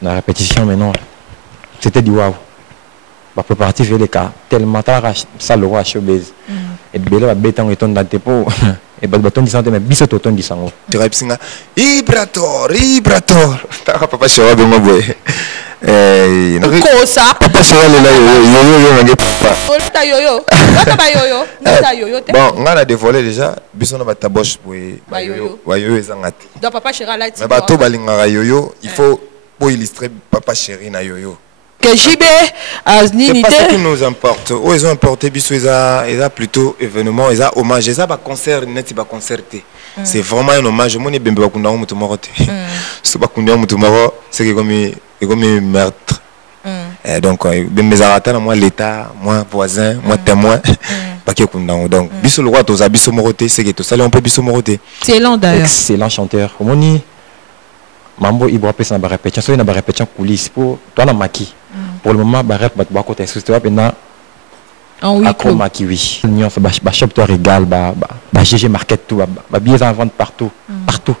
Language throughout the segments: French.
La répétition maintenant, c'était du waouh. Bah préparatif les cas tellement tard ça le roi showbiz. Et belle va béton et ton dans tes pots. Et bah bâton disant mais biso toton disango. Tu répsinga Ibrator. Ta papa chéri de moi boy. Cosa. Papa chéri Yo. Bon, on a dévoilé déjà biso na bataboche boy. Bayoyo ezangati. Donc papa chéri là. Mais bato balinga yoyo, il faut pour illustrer papa chéri na yoyo. Que JB a c'est pas ce qui nous importe. Oh, ils ont importé biso ils a plutôt événement, ils a hommage, ils a pas concert net pas concerté. C'est vraiment un hommage. Moi ne bembe bakunda mutu morote. Ce bakunda mutu moro, c'est comme meurtre. Et donc bembe zarata moi l'état, moi voisin, moi témoin. Pas que kunda donc biso le roi tous biso morote, c'est que tout ça on peut biso morote. Excellent d'ailleurs. Excellent chanteur. Omoni Mambo Ibra pesa na répétition, so na répétition coulisses pour toi na maki. Pour le moment ba rap ba côté est toi pendant en oui clos maki oui. Union fait ba shop toi régal ba GG market tout ba billets en vente partout. Partout.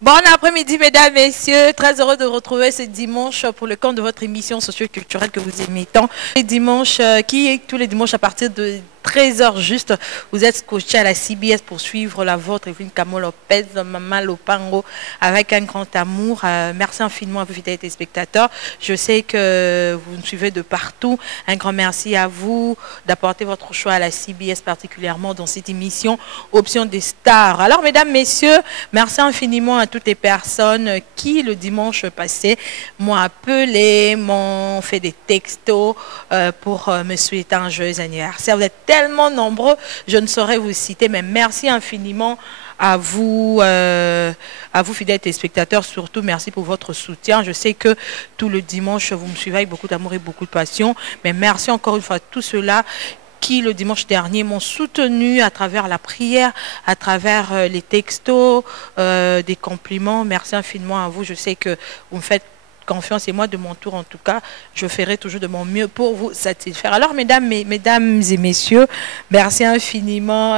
Bon après-midi, mesdames, messieurs. Très heureux de retrouver ce dimanche pour le camp de votre émission socio-culturelle que vous aimez tant. Les dimanches, qui est tous les dimanches à partir de 13h juste. Vous êtes scotché à la CBS pour suivre la vôtre, Evelyne Camo Lopez, Maman Lopango, avec un grand amour. Merci infiniment à vous, fidèles téléspectateurs. Je sais que vous nous suivez de partout. Un grand merci à vous d'apporter votre choix à la CBS, particulièrement dans cette émission Option des stars. Alors, mesdames, messieurs, merci infiniment à toutes les personnes qui, le dimanche passé, m'ont appelé, m'ont fait des textos pour me souhaiter un joyeux anniversaire. Vous êtes tellement nombreux, je ne saurais vous citer, mais merci infiniment à vous fidèles téléspectateurs, surtout merci pour votre soutien. Je sais que tout le dimanche, vous me suivez avec beaucoup d'amour et beaucoup de passion, mais merci encore une fois à tous ceux-là qui, le dimanche dernier, m'ont soutenu à travers la prière, à travers les textos, des compliments. Merci infiniment à vous. Je sais que vous me faites confiance et moi, de mon tour, en tout cas, je ferai toujours de mon mieux pour vous satisfaire. Alors, mesdames et messieurs, merci infiniment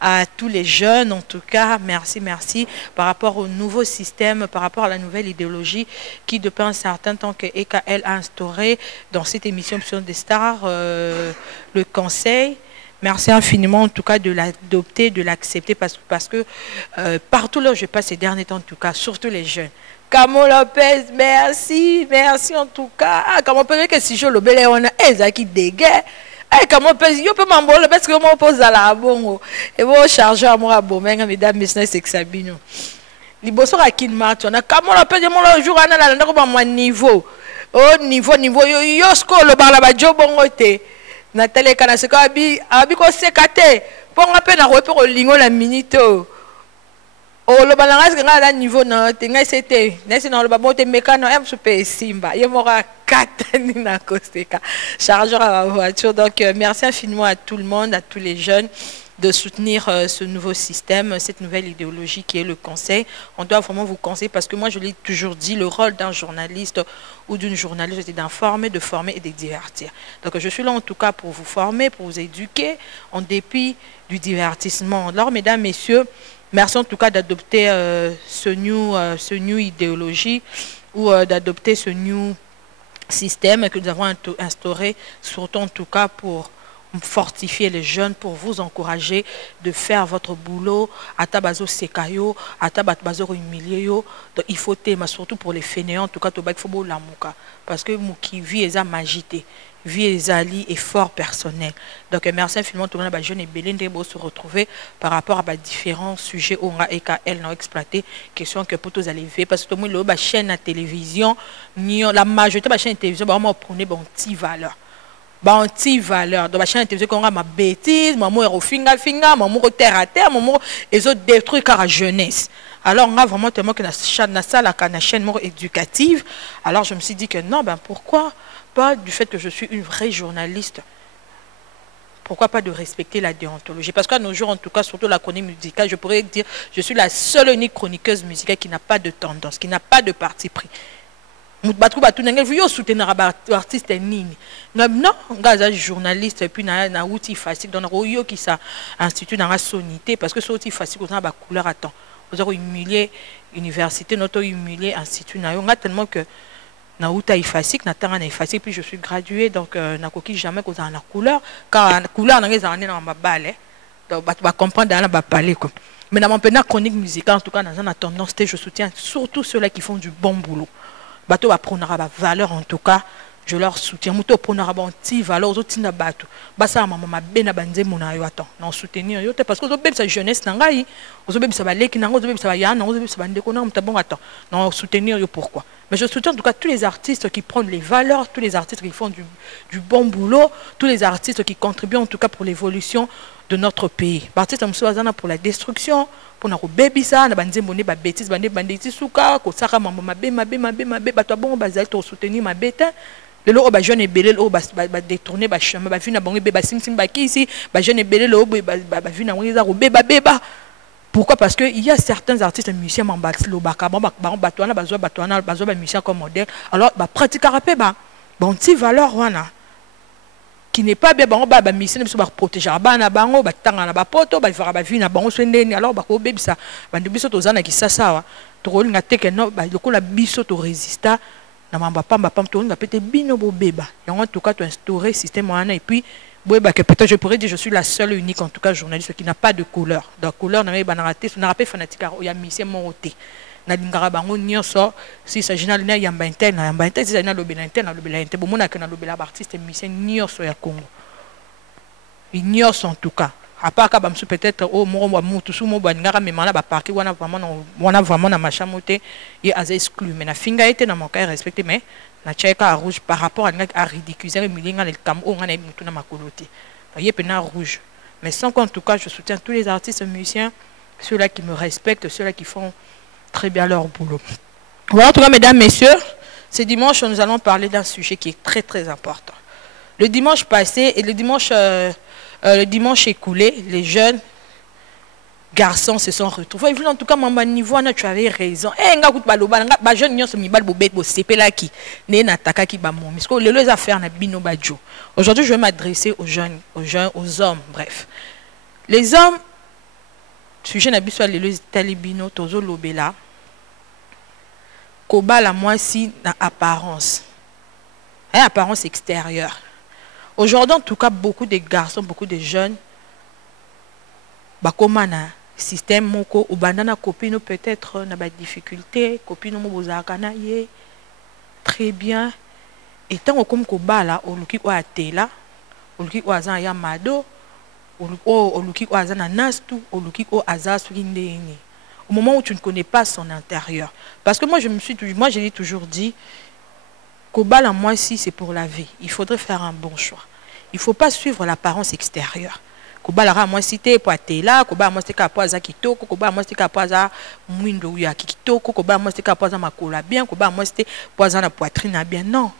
à tous les jeunes, en tout cas, merci par rapport au nouveau système, par rapport à la nouvelle idéologie qui, depuis un certain temps que EKL a instauré dans cette émission Option des stars, le conseil. Merci infiniment, en tout cas, de l'adopter, de l'accepter, parce que partout là où je passe ces derniers temps, en tout cas, surtout les jeunes, Camo Lopez, merci en tout cas. Comment on peut que si je le bel on a Ezaki dégué. Comment on peut yo peut m'embrouiller parce que moi pose à la bon et bon charger à moi bon mesdames messieurs c'est que Sabino. Liboso à Kinmat on a Camo Lopez moi le jour ana la ndako ba niveau. Au niveau yo sko le bar la ba jo bongo te. Na tele kana se ko abi ko sekate. Pour ngape na repe ko lingo la minute. Oh le balance nga na niveau na tenga c'était nesi na le babote mekano em super simba yemora katani na kosteka chargeur à la voiture. Donc merci infiniment à tout le monde, à tous les jeunes de soutenir ce nouveau système, cette nouvelle idéologie qui est le conseil. On doit vraiment vous conseiller parce que moi je l'ai toujours dit, le rôle d'un journaliste ou d'une journaliste c'est d'informer, de former et de divertir. Donc je suis là en tout cas pour vous former, pour vous éduquer en dépit du divertissement. Alors mesdames, messieurs, merci en tout cas d'adopter ce new idéologie ou d'adopter ce new système que nous avons instauré, surtout en tout cas pour fortifier les jeunes, pour vous encourager de faire votre boulot à tabazo sekayo, à tabazo humilié. Donc il faut thème, surtout pour les fainéants, en tout cas il faut beau l'amuka parce que qui vit est magité. Vie et ali et fort personnel. Donc merci infiniment tout le monde, les jeunes et Belinda pour se retrouver par rapport à différents sujets où on a EKL n'a exploité, question que pour tous aller voir parce que tout le monde la chaîne à télévision, la majorité de la chaîne de télévision, on prenait bon petit valeur. Bon petit valeur. Donc la chaîne de télévision qu'on a ma bêtise, maman est au finga, maman au terre à terre, maman et autres détruits car la jeunesse. Alors on a vraiment tellement que la chaîne éducative. Alors je me suis dit que non, ben pourquoi pas du fait que je suis une vraie journaliste. Pourquoi pas de respecter la déontologie? Parce qu'à nos jours, en tout cas, surtout la chronique musicale, je pourrais dire, je suis la seule unique chroniqueuse musicale qui n'a pas de tendance, qui n'a pas de parti pris. Batru batunenge yo soutenir artiste nini. Non, nga journaliste et puis na outil facile donc yo qui ça institut dans la sonité parce que c'est outil facile qu'on a ba couleur attend. Vous avez humilié université notre humilié institut na yo nga tellement que na outil facile na tanga na facile puis je suis gradué donc na koki jamais qu'on a la couleur car la couleur na ngeza na ba balé donc ba comprendre dans ba parler quoi. Mais dans mon chronique musicale en tout cas dans une tendance je soutiens surtout ceux-là qui font du bon boulot. Bateau va prendre la valeur en tout cas je leur soutiens muto prendre la bonne valeur aux autres na bateau basa maman bena banze mona yo attends non soutenir yo parce que aux bébé sa jeunesse nangai aux bébé ça va leki nango aux bébé ça va yana aux bébé ça va ndeko na bon attends non soutenir yo pourquoi mais je soutiens en tout cas tous les artistes qui prennent les valeurs tous les artistes qui font du bon boulot tous les artistes qui contribuent en tout cas pour l'évolution de notre pays artiste msouazana pour la destruction pour na bebisa na banze mone ba bêtise bande banditi suka ko saka mambo mabe bato bon bazali to soutenir ma bête le lo ba jeune ebele lo ba détourner ba chemin ba vina bango be ba simsim ba kisi ba jeune ebele lo ba vina ngeza ko beba pourquoi parce que il y a certains artistes musiciens mambati lo baka bato na bazo ba musiciens comme modèle alors ba pratique rapé ba bon ti valeur wana qui n'est pas bien bango ba musicien biso ba protéger bana bango ba tanga na ba poto ba vira ba vina bango swendeni alors ba ko bebisa bandi biso tozana ki sasa to rolinga teke no ba lokola biso to résista na mamba pamba to rolinga pété bino bo beba en tout cas to instaurer système wana et puis boyeba que peut-être je pourrais dire je suis la seule et unique en tout cas journaliste qui n'a pas de couleur donc couleur na ba na raté na rappé fanatique ya musicien monté na lingara bango nyonso si s'agit na lina yamba interne si na lobela interne bomona que na lobela artiste musicien nyonso ya Congo nyonso en tout cas à part ka bamsu peut-être au moro mutu su mo baningara memana ba parquet wana vraiment na macha moté et aza exclu mais na finga été na manquer respecter mais na cheka à rouge par rapport à ridiculiser milinga le Cameroun on a mutu na makoloté voyez pena rouge mais sans qu'en tout cas je soutiens tous les artistes musiciens ceux-là qui me respectent ceux-là qui font très bien leur boulot. Voilà, en tout cas, mesdames, messieurs, ce dimanche, nous allons parler d'un sujet qui est très, très important. Le dimanche passé et le dimanche écoulé, les jeunes garçons se sont retrouvés. Et en tout cas, mon niveau, tu avais raison. Aujourd'hui, je vais m'adresser aux jeunes, aux hommes, bref. Les hommes, sujet na biso les talibino tozo lobela kobala moi si na apparence apparence extérieure. Aujourd'hui en tout cas beaucoup de garçons beaucoup de jeunes bakoma na système moko obandana copine peut-être na ba difficulté copine mo bozaka na ye très bien et tant comme kobala oluki ko atela oluki ko azan ya mado oluki ko azana nastu oluki ko azasu kindeni au moment où tu ne connais pas son intérieur parce que moi j'ai toujours dit kobala moi si c'est pour la vie il faudrait faire un bon choix il faut pas suivre l'apparence extérieure kobala moi si te poatela kobala moi si te kapoza kitoko kobala moi si te kapoza mwindo ya kitoko kobala moi si te kapoza makola bien kobala moi si te poza na poitrine bien non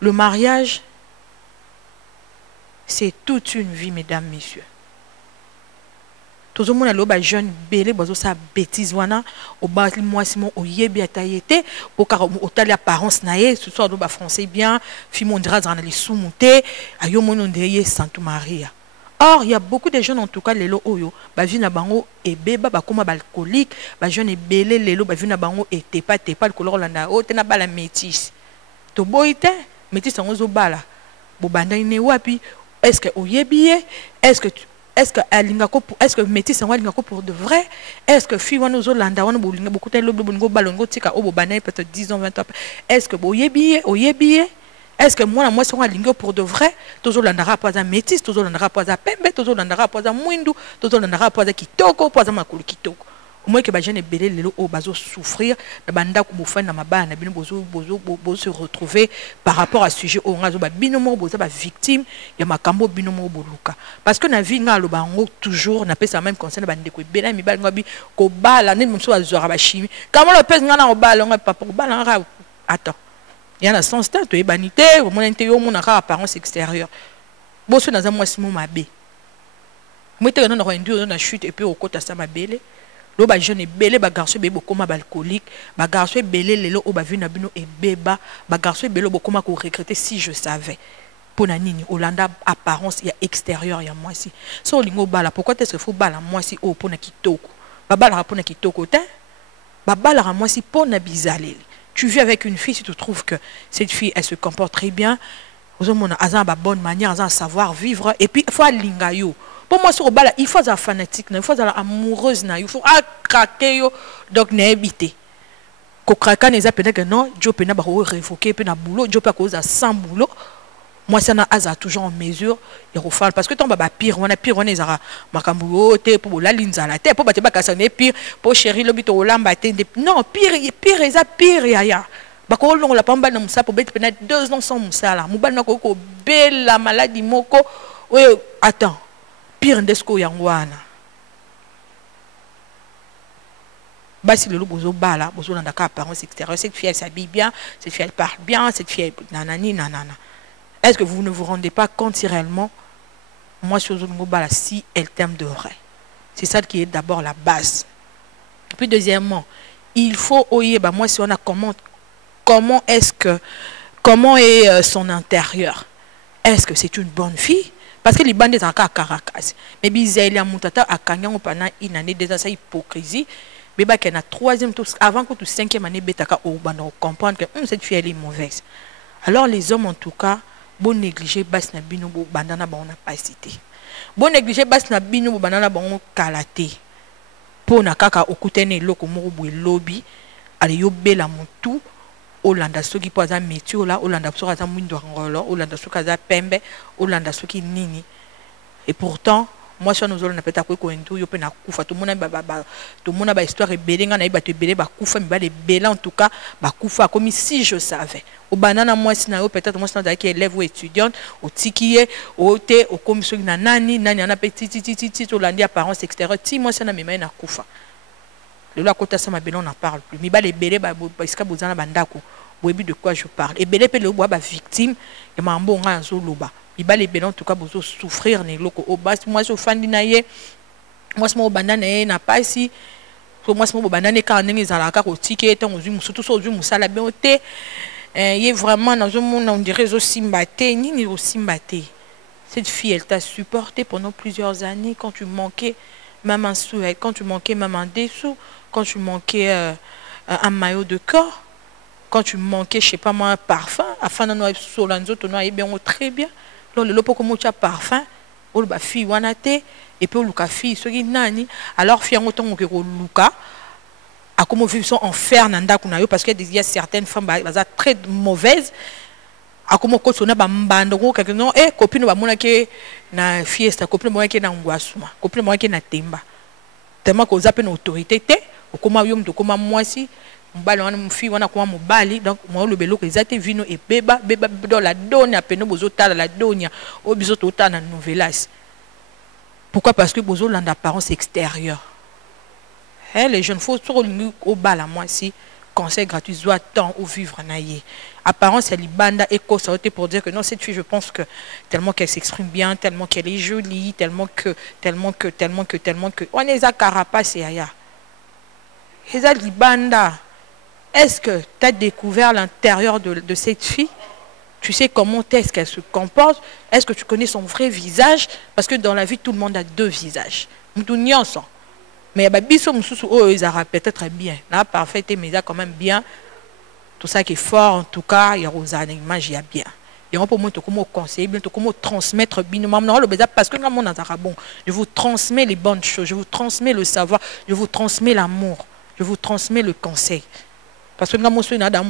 le mariage c'est toute une vie, mesdames, messieurs. Tout le monde a jeune belé, bazo sa bêtise wana, au bas moi si mon oyebi atayete, au car au tali apparence naie, ce soit do ba français bien, fi mon dira dans les sous-montés, ayo mon ondeye Santo Maria. Or, il y a beaucoup de jeunes en tout cas lelo oyo, ba vi na bango et beba ba koma ba alcoolique, ba jeune belé lelo ba vi na bango et tepa le couleur landa o tena ba la métisse. To boite, métisse en ozo bala. Bo banda ine wapi est-ce que oyebiye est-ce que métis en lingako pour de vrai est-ce que fi wana ozolanda wana bolinga bokuta lobo bolingo balongo tika obo bana peut-être 10 ans 20 ans est-ce que oyebiye est-ce que moi son lingo pour de vrai tozolandara pas za métis tozolandara pas za pembe tozolandara pas za mwindu tozolandara pas za kitoko pas za makulu kitoko moi que ba jeune belé lelo o bazo souffrir na banda ku bofana na mabana bino bozo se retrouver par rapport à sujet o ngazo ba bino mo boza ba victime ya makambo bino mo boluka parce que na vie nga lo bango toujours na pesa même concerne bande ko bela mi bal ngobi ko bala ne mso azora ba chimie comment le pèse nga na o bala nga papa ko bala nga attends il y a un sens tant to banité au mon intérieur mon apparence extérieure boso na za moi simo mabe moi te na rendu na chute et puis au kota sa mabele lo ba jeune belé ba garçon be bokoma ba alcoolique ba garçon belé lelo o ba vu na bino e beba ba garçon belé bokoma ko regretter si je savais pour na nini Olanda apparence ya extérieur ya moi si so lingo bala pourquoi est-ce qu'il faut bala moi si o pour na kitoko ba bala pour na kitoko te ba bala moi si pour na bizaleli. Tu vis avec une fille, si tu trouves que cette fille, elle se comporte très bien, elle a une bonne manière, elle a un savoir vivre, et puis il faut aller lingayo. Pour moi, il faut être fanatique, il faut être amoureuse, il faut craquer, donc n'habiter. Quand craquer, il faut que non, Dieu peut révoquer, peut boulot, Dieu peut cause sans boulot. Moi, ça n'a toujours en mesure de refaire. Parce que ton baba pire, on a pire, on est à Makambuo, pour la ligne à la tête, pour battre Bakasane, pire, pour chérir le bito, l'ambaté. Non, pire, et pire, yaya. Bakolo, on l'a pas mal dans Moussa pour mettre peut-être 2 ans sans Moussa là. Mouba n'a pas belle la maladie moko. Oui, attends. Pire, ndesco yangwana. Basi le bozo bala, bozo dans la apparence extérieure. Cette fille, elle s'habille bien, cette fille, elle parle bien, cette fille, nanani, nanana. Est-ce que vous ne vous rendez pas compte si réellement, moi, si elle t'aime de vrai? C'est ça qui est d'abord la base. Et puis, deuxièmement, il faut oyer, bah, moi, si on a comment est son intérieur? Est-ce que c'est une bonne fille? Parce que les bandes sont à Caracas. Mais il y a un Kanyan pendant une année déjà, ça hypocrisie. Mais il y a troisième tour, avant que tu 5e année, tu comprendre que cette fille, elle est mauvaise. Alors, les hommes, en tout cas, bon négliger bas na bino bo bandana ba on a pas cité bon négliger bas na bino bo bandana ba on kalaté pour na kaka okutene loko moko bo lobby ale yo bela mutu Olanda soki po za métier là Olanda soki za mwindo ngolo Olanda soki za pembe Olanda soki nini et pourtant moi si nous allons peut-être quoi yo pe na kufa tout monde ba histoire belenga na ba te bele ba kufa mi ba de bele en tout cas ba kufa comme si je savais au banana moi si na yo peut-être moi si na qui élève ou étudiante au tikié au té au comme so na nani ana petit Olanda apparence extérieure ti moi si na mema na kufa le la kota ça ma bele on n'en parle plus mi ba de bele ba iska bozana bandako boyebi de quoi je parle et bele pe le bois ba victime et mambo nga zo loba il va les en tout cas besoin souffrir les locaux au bas moi je fan dinaye moi mon banane n'a pas ici moi mon banane quand on est à la carte au ticket on joue surtout sur du moussa la beauté il est vraiment dans un monde on dirait aussi mbaté ni aussi mbaté cette fille elle t'a supporté pendant plusieurs années quand tu manquais même un sou quand tu manquais même un dessous quand tu manquais un maillot de corps quand tu manquais je sais pas moi un parfum afin de nous sur l'anzo tu nous bien très bien le lopo comme tu as parfum ou la fille wanate et puis le fille ce qui nani alors fille en autant que luka a comment vivre son enfer nanda kunayo parce qu'il y a certaines femmes elles très mauvaises a comment ko sona ba mbando ko quelque non eh copine ba mona ke na fiesta copine mona ke na ngwasuma copine mona ke na temba tellement que vous avez une autorité au comment yom to comment moi si mbali wana mfi wana kwa mobali donc moi le belo ezate vino et beba dans la donne à peine bozo tala la donia au biso tota na novelas pourquoi parce que bozo l'en apparence extérieure les jeunes faut trop au bal à moi si conseil gratuit soit temps ou vivre naïe apparence elle banda éco ça été pour dire que non cette fille je pense que tellement qu'elle s'exprime bien tellement qu'elle est jolie tellement que on est à carapace et aya eza libanda. Est-ce que tu as découvert l'intérieur de cette fille? Tu sais comment est-ce qu'elle se comporte? Est-ce que tu connais son vrai visage? Parce que dans la vie, tout le monde a 2 visages. Mais il y a peut-être bien. Là, parfait, mais il y a quand même bien. Tout ça qui est fort, en tout cas, il y a aux images, il y a bien. Et on peut comment conseiller, comment transmettre parce que bon, je vous transmets les bonnes choses, je vous transmets le savoir, je vous transmets l'amour, je vous transmets le conseil. Parce que nous avons dit que nous avons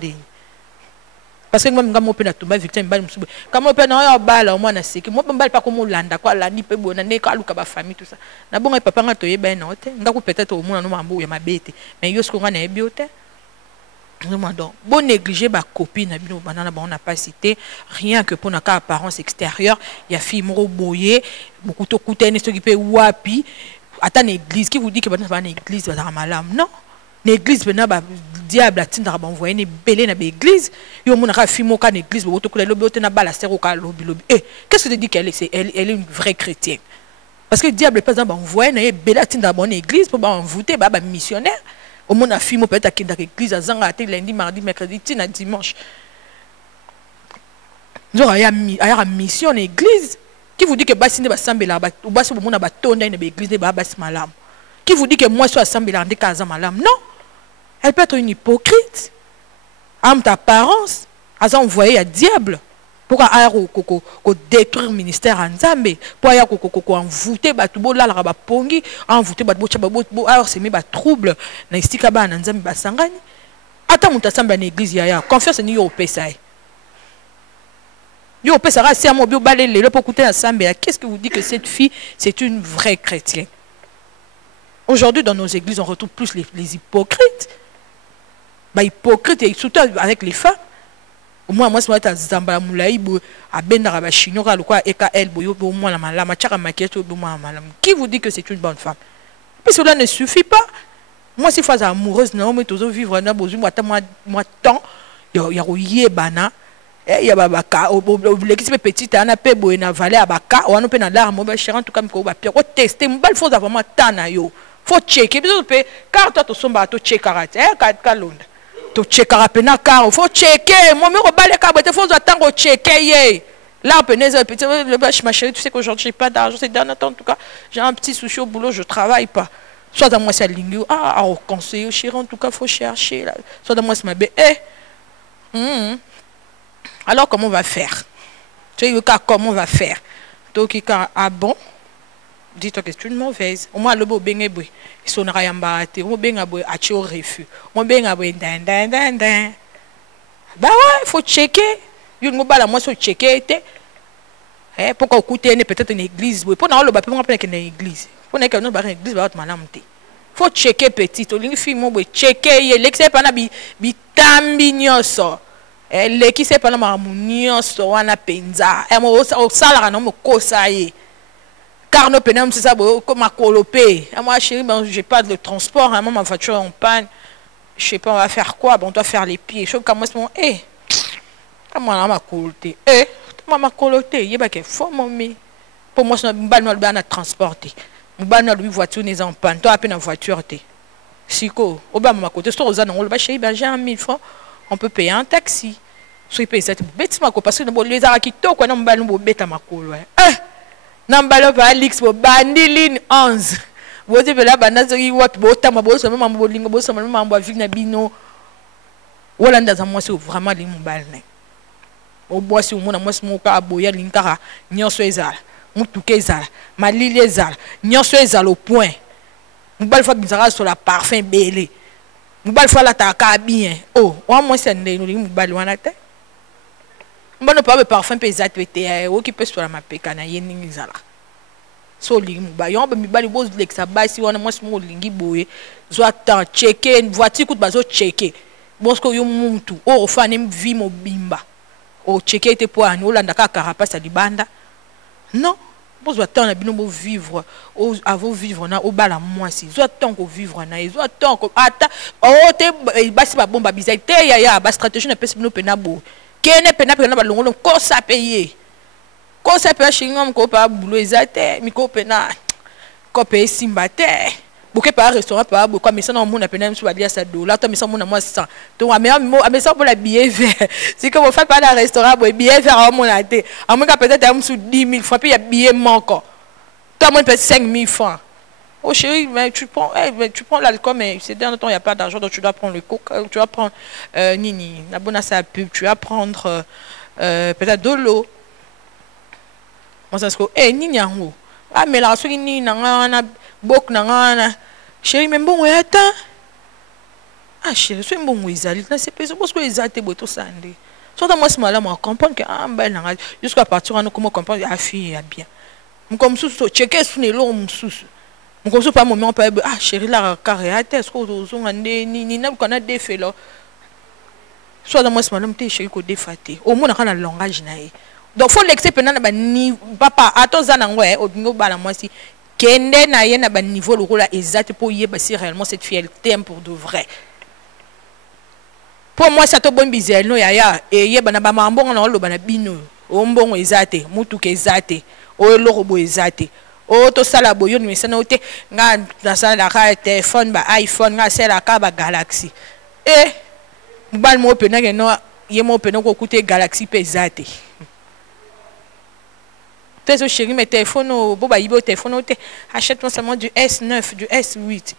dit parce que nous avons dit que victime quand on peut na bala au moins na seki moi pas pas comme landa quoi la ni pe bona ne ka luka ba famille tout ça na bon papa nga toye ben note ngako peut-être au moins no mambo ya mabete mais yo ce qu'on a biote nous demandons bon négliger ba copine bino banana ba on n'a pas cité rien que pour na ka apparence extérieure il y a fille moro boyer beaucoup to coutene ce qui peut wapi attends l'église qui vous dit que dans une église va malam non l'église bena ba diable atinda ba envoyer ne belé na l'église yo mona ka fimo ka l'église bo to kula lobi ote na bala sero ka lobi eh qu'est-ce que tu dis qu'elle est une vraie chrétienne Parce que le diable, par exemple, envoie une bonne église pour envoûter un missionnaire. Au moins, la fille peut être à l'église à Zangate lundi, mardi, mercredi, dimanche. Il y a une mission à l'église. Qui vous dit que Bassine va s'embêter ou Bassine va tonner une église de Babas Malam? Qui vous dit que moi, je suis assemblé dans des cases Malam? Non. Elle peut être une hypocrite. Âme d'apparence. Elle a envoyé un diable. Pour détruire le ministère en Zambé. Pour envoûter Batoubo, là, la pongi, envoûter Batoubo, alors c'est mis trouble. N'a istikaba en Zambé Basangani. Attends, mon assemblée en église, yaya. Confiance en Yo Pesai. Yo Pesai, c'est un mobile balai, le pour écouter ensemble. Qu'est-ce que vous dites que cette fille, c'est une vraie chrétienne? Aujourd'hui, dans nos églises, on retrouve plus les hypocrites. Bah, hypocrites, et surtout avec les femmes. Au moins, moi, je suis Zamba Moulaï, à Bendaraba Chinois, le quoi, EKL, Boyo, moi, la malama, Tchara Maquette, malam. Qui vous dit que c'est une bonne femme? Puis cela ne suffit pas. Moi, si je suis amoureuse, non, mais toujours vivre, moi, tant, il y a Yébana. Il y a Babaka, l'équipe petite, on a peu de na valé à Baka, on a peu na l'arme, on va chercher en tout cas, on va tester, on va faire vraiment tanayo. Faut checker, car toi, tu sommes to checker, kalonda. Tu checker rapena car, faut checker. Moi, je vais aller faut attendre checker. Là, le bâche, ma chérie, tu sais qu'aujourd'hui, j'ai pas d'argent, c'est dernier temps, en tout cas, j'ai un petit souci au boulot, je travaille pas. Soit dans moi, c'est ligne, au conseil, chérie, en tout cas, faut chercher. Soit dans moi, c'est ma bé. Alors, comment on va faire? Tu sais, comment on va faire? Donc, ah bon? Dis-toi que c'est une mauvaise. Au moins, le beau bengeboué. Ils sont rayambaraté. On bengeboué à au refus. On bengeboué dan. Bah ouais, il faut checker. Il y a une moi, faut checker. Pourquoi écouter peut-être une église? Pour nous, le baptême, on peut une église. Pour nous, on peut une église, il faut checker petit. Il faut checker. L'excès, pas na bitambi nyoso. L'équipe, c'est pas na mamunyoso. On a penza. Au salaire, on me kosaye. Car nos pénèmes, c'est ça, comme à colopé. Moi, chérie, je n'ai pas de transport. Moi, ma voiture est en panne. Je ne sais pas, on va faire quoi? On doit faire les pieds. Je suis comme moi, moi, on m'a coloté. Moi, m'a coloté. Il y a des fois, pour moi, je ne vais pas transporter. Je ne vais pas voiture n'est en panne. Toi, à peine en voiture. Si quoi? Au bas, ma côté, j'ai 1 000 francs. On peut payer un taxi. Si paye cette bête, parce que les arakitos, on va nous bête à ma colo. Nambalo pa Alix bo bandiline 11. Vous dites là banazori wat bota maboso même mambolingo boso même mambo avec na bino. Wala ndaza moi c'est vraiment li mbalne. O boisi umuna moi smoka aboya linkara nyonso ezala. Mutuke ezala, malili ezala, nyonso ezala au point. Mbal fa bizara sur la parfum belé. Mbal fa la taka bien. Oh, wa moi c'est ndé no li mbal wana te. Je ne peux pas parfum pesat pété qui peut sur ma pécana yening zala. So ling bayon be mi bali boz lek sa ba si wana mo smo lingi boye zo atan checker voiture coûte bazo checker. Bosko yo muntu o fane vi mo bimba. O checker te po ani olanda ka carapace di banda. Non, bozo atan na bino bo vivre o avo vivre na o bala moi si. Zo atan ko vivre na zo atan ko ata o te basi ba bomba bizai te ya ba stratégie na pesi bino pena bo. Kene pena pena ba longolo ko sa payer. Ko sa payer chingom ko pa boulot ezate, mi ko pena ko payer simbate. Bouke pa restaurant pa bo comme ça non mon pena mso ba dia sa $, to mi ça mon moi 100. To a mais ça pour la billet vert. Si que vous faites pas dans restaurant bo billet vert à mon até. À mon peut-être am sous 10 000 francs puis il y a billet manquant. Toi moi peut 5 000 francs. Oh chérie, mais tu prends l'alcool, mais c'est dernier temps, il n'y a pas d'argent, donc tu dois prendre le coca, tu vas prendre Nini, la bonne à sa pub, tu vas prendre peut-être de l'eau. Moi, ça se dit, Nini, ah, mais là, celui Nini, n'a bok, n'a chérie, mais bon, ouais, attends. Ah, chérie, c'est bon, oui, Zali, là, c'est pas ça, parce que les athées, tout ça, soit moi, ce malin, moi, comprendre que, ah, ben, jusqu'à partir, on comment comprendre, ah, fille, ah, bien. Comme sous, checker sous les lots, sous. Je ne sais pas moment pas ah chérie la carrière est-ce que vous avez ni n'a qu'on a des faits là soit dans moi ce madame t'es chérie qu'on défaté au moins on a le langage naïe donc faut l'accepter na ni papa attends ça n'engoué au dingo bala moi si kende na yena ba niveau le rôle exact pour y si réellement cette fille elle t'aime pour de vrai pour moi ça te bon bizarre no ya et y ba na ba mambo na lo ba na bino o mbongo exact mutu ke exact o lo robo exact o to sala boyo ni mesana ote nga na sala ka téléphone ba iPhone nga sala ka ba Galaxy mobali mo pena ke no ye mo pena ko kuté Galaxy pesate tes chérie mes téléphones bo ba yibo téléphone ote achète-moi seulement du S9 du S8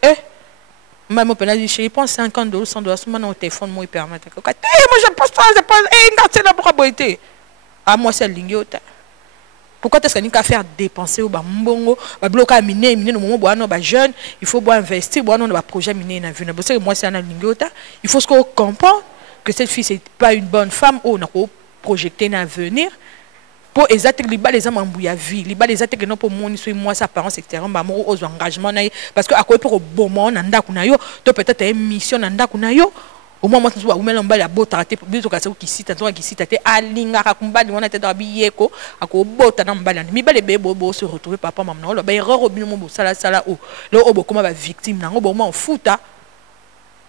moi mon pena dit chérie prends $50 $100 sur mon téléphone moi il permet que moi je pense pas c'est la pour boiter à moi c'est lingota. Pourquoi est-ce qu'on a faire dépenser au mbongo ba bloquer à miner no moment boano ba jeune il faut boire investir boano ba projet miner na vie na moi c'est un lingota il faut ce qu'on comprend que cette fille c'est pas une bonne femme on a projeté un avenir pour exactement les hommes embouya vie les attaques non pour mon soit moi sa parents etc ba mo aux engagements parce que à quoi pour bon moment nanda kuna yo to peut-être une mission nanda kuna yo au moment où on met l'emballage à botter à tes publics au cas où qui cite alinga kakumbali on a été dans biyeko à quoi botter dans l'emballage mi balé bébé se retrouver papa maman là ben erreur au bien mon sala ou le obo comment va victime na obo moi futa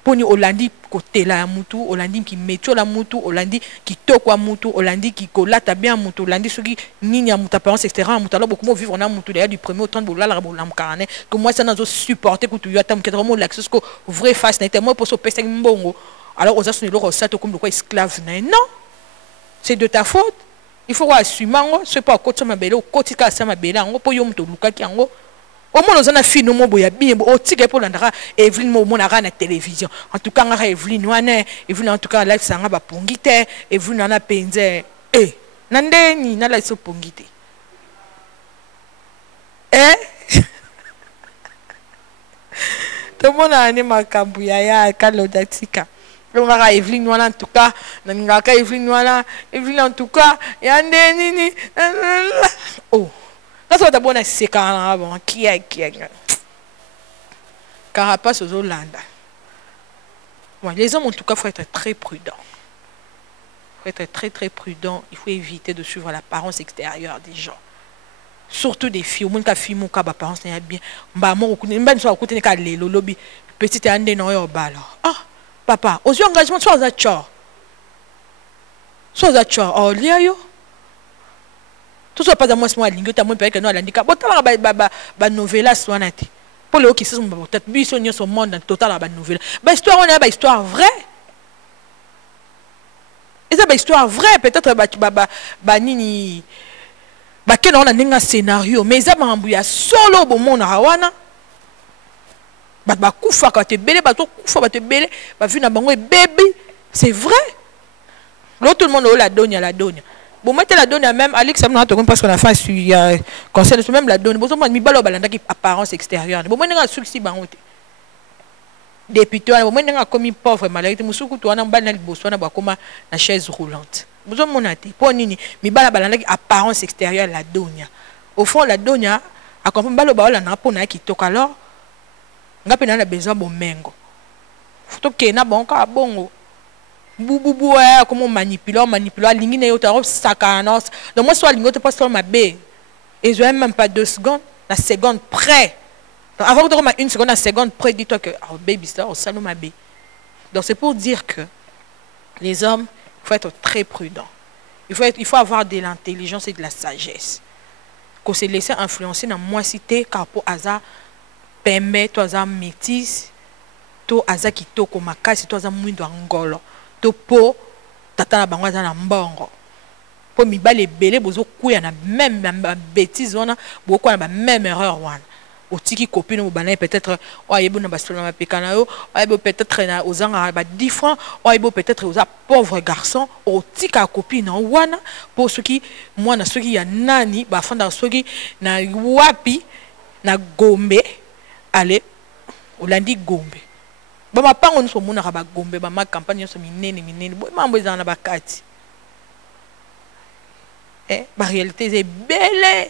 poni olandi côté la mutu olandi qui metio la mutu olandi qui tokwa mutu olandi qui kolata bien mutu olandi ce qui nini à mutu apparence etc mutu alors beaucoup vivre on a mutu d'ailleurs du premier au 30 bola la bolam carnet que moi ça n'a pas supporter que tu y attends que vraiment l'accès que vrai face n'était moi pour se pester mbongo alors aux assurer le ça comme quoi esclave non c'est de ta faute il faut assumer c'est pas côté ma belle au côté ka ça ma belle en pour yo mutu luka ki ango au moins on a fini mo boya bien au tigre pour l'andra Evelyne mo na na télévision en tout cas nga Evelyne wana Evelyne en tout cas live sanga ba pongite Evelyne na penze nande ni na la so pongite tout le monde a né makambu ya kalodatika donc nga Evelyne wana en tout cas na nga ka Evelyne wana Evelyne en tout cas yande nini oh ça va bonne c'est quand bon qui est carapace aux Hollande. Ouais, les hommes en tout cas faut être très prudent. Faut être très prudent, il faut éviter de suivre l'apparence extérieure des gens. Surtout des filles, au moins ka fille mon ka apparence n'est bien. Bah moi on soit côté ka lelo lobby petite ande non yo bala. Ah papa, aux engagement soit za chor. Soit za chor oh lia yo. Tout ça pas dans moi c'est moi lingo ta moi peut que non l'handicap botala ba novela swanati pour les qui sont peut-être bisonnier son monde total ba novela ba histoire on a ba histoire vraie et ça ba histoire vraie peut-être ba nini ba ken on a ninga scénario mais ça ba mbuya solo bo mona hawana ba kufa ka te belé ba to kufa ba te belé ba vu na bango e baby c'est vrai l'autre tout le monde la donne la donne. Bon, mettez la donne même, Alex, ça m'a parce qu'on a fait sur concerne même la donne. Bon, ça m'a mis balo balanda qui apparence extérieure. Bon, moi, on a souci bangote. Député, bon, moi, on a commis pauvre malade. Moussoukou, tu as un banal bosso, on a comme la chaise roulante. Bon, mon até, pour nini, mi bala balanda qui apparence extérieure la donne. Au fond, la donne, a comme balo bala na pona qui toque alors, on a peine besoin bon mengo. Faut que na bon ka bongo. Boubou comment manipuler lingi na yo ta sakanos donc moi soit lingo te passe sur ma b et je même pas 2 secondes la seconde près donc avant de remettre 1 seconde la seconde près dis-toi que oh baby ça au salon ma b donc c'est pour dire que les hommes il faut être très prudent il faut avoir de l'intelligence et de la sagesse qu'on se laisser influencer dans moi cité car pour hasard permet toi ça métis to hasard qui to comme makasi toi ça mwindo angolo po tata na bango na mbongo po mibale belé bozo kuya na même bêtise wana boko na ba même erreur wana otiki copine mobana peut-être oyebo na basola na pekana yo oyebo peut-être na ozanga ba 10 francs oyebo peut-être oza pauvre garçon otika copine wana pour ceux qui moi na ceux qui ya nani ba fanda ceux qui na wapi na Gombe allez olandi Gombe Bama pango nous sommes na ba Gombe ba ma campagne so minene bo mambo ezana ba kati ba réalité c'est belle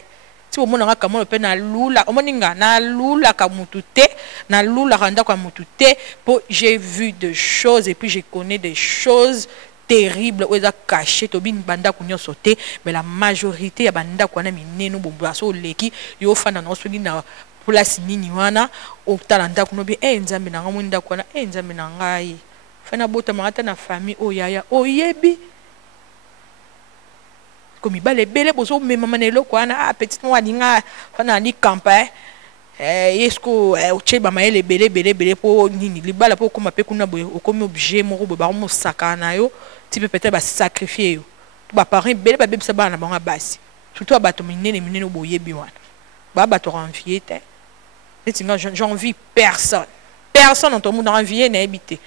si au monde ngaka mo pe na lula o moninga na lula ka mutute na lula randa ka mutute po j'ai vu des choses et puis je connais des choses terribles où ça caché to bin banda kunyo sauter mais la majorité ya banda kwana minene bombo aso leki yo fana no so na place nini wana otalanda kuno bi nzambe na ngamwe ndako na nzambe na ngai fana bota mata na famille oyaya oyebi comme il les belle bozo mais maman lo quoi na petite moi ninga fana ni campagne est-ce que au tcheba ma les belle pour nini libala pour comme pe kuna boy comme objet mo bo ba mo sakana yo tu peux peut-être ba sacrifier yo ba parents belle ba bebisa bana ba basi surtout abato minene boye biwana ba bato envier te j'envie personne dans ton monde envier na habité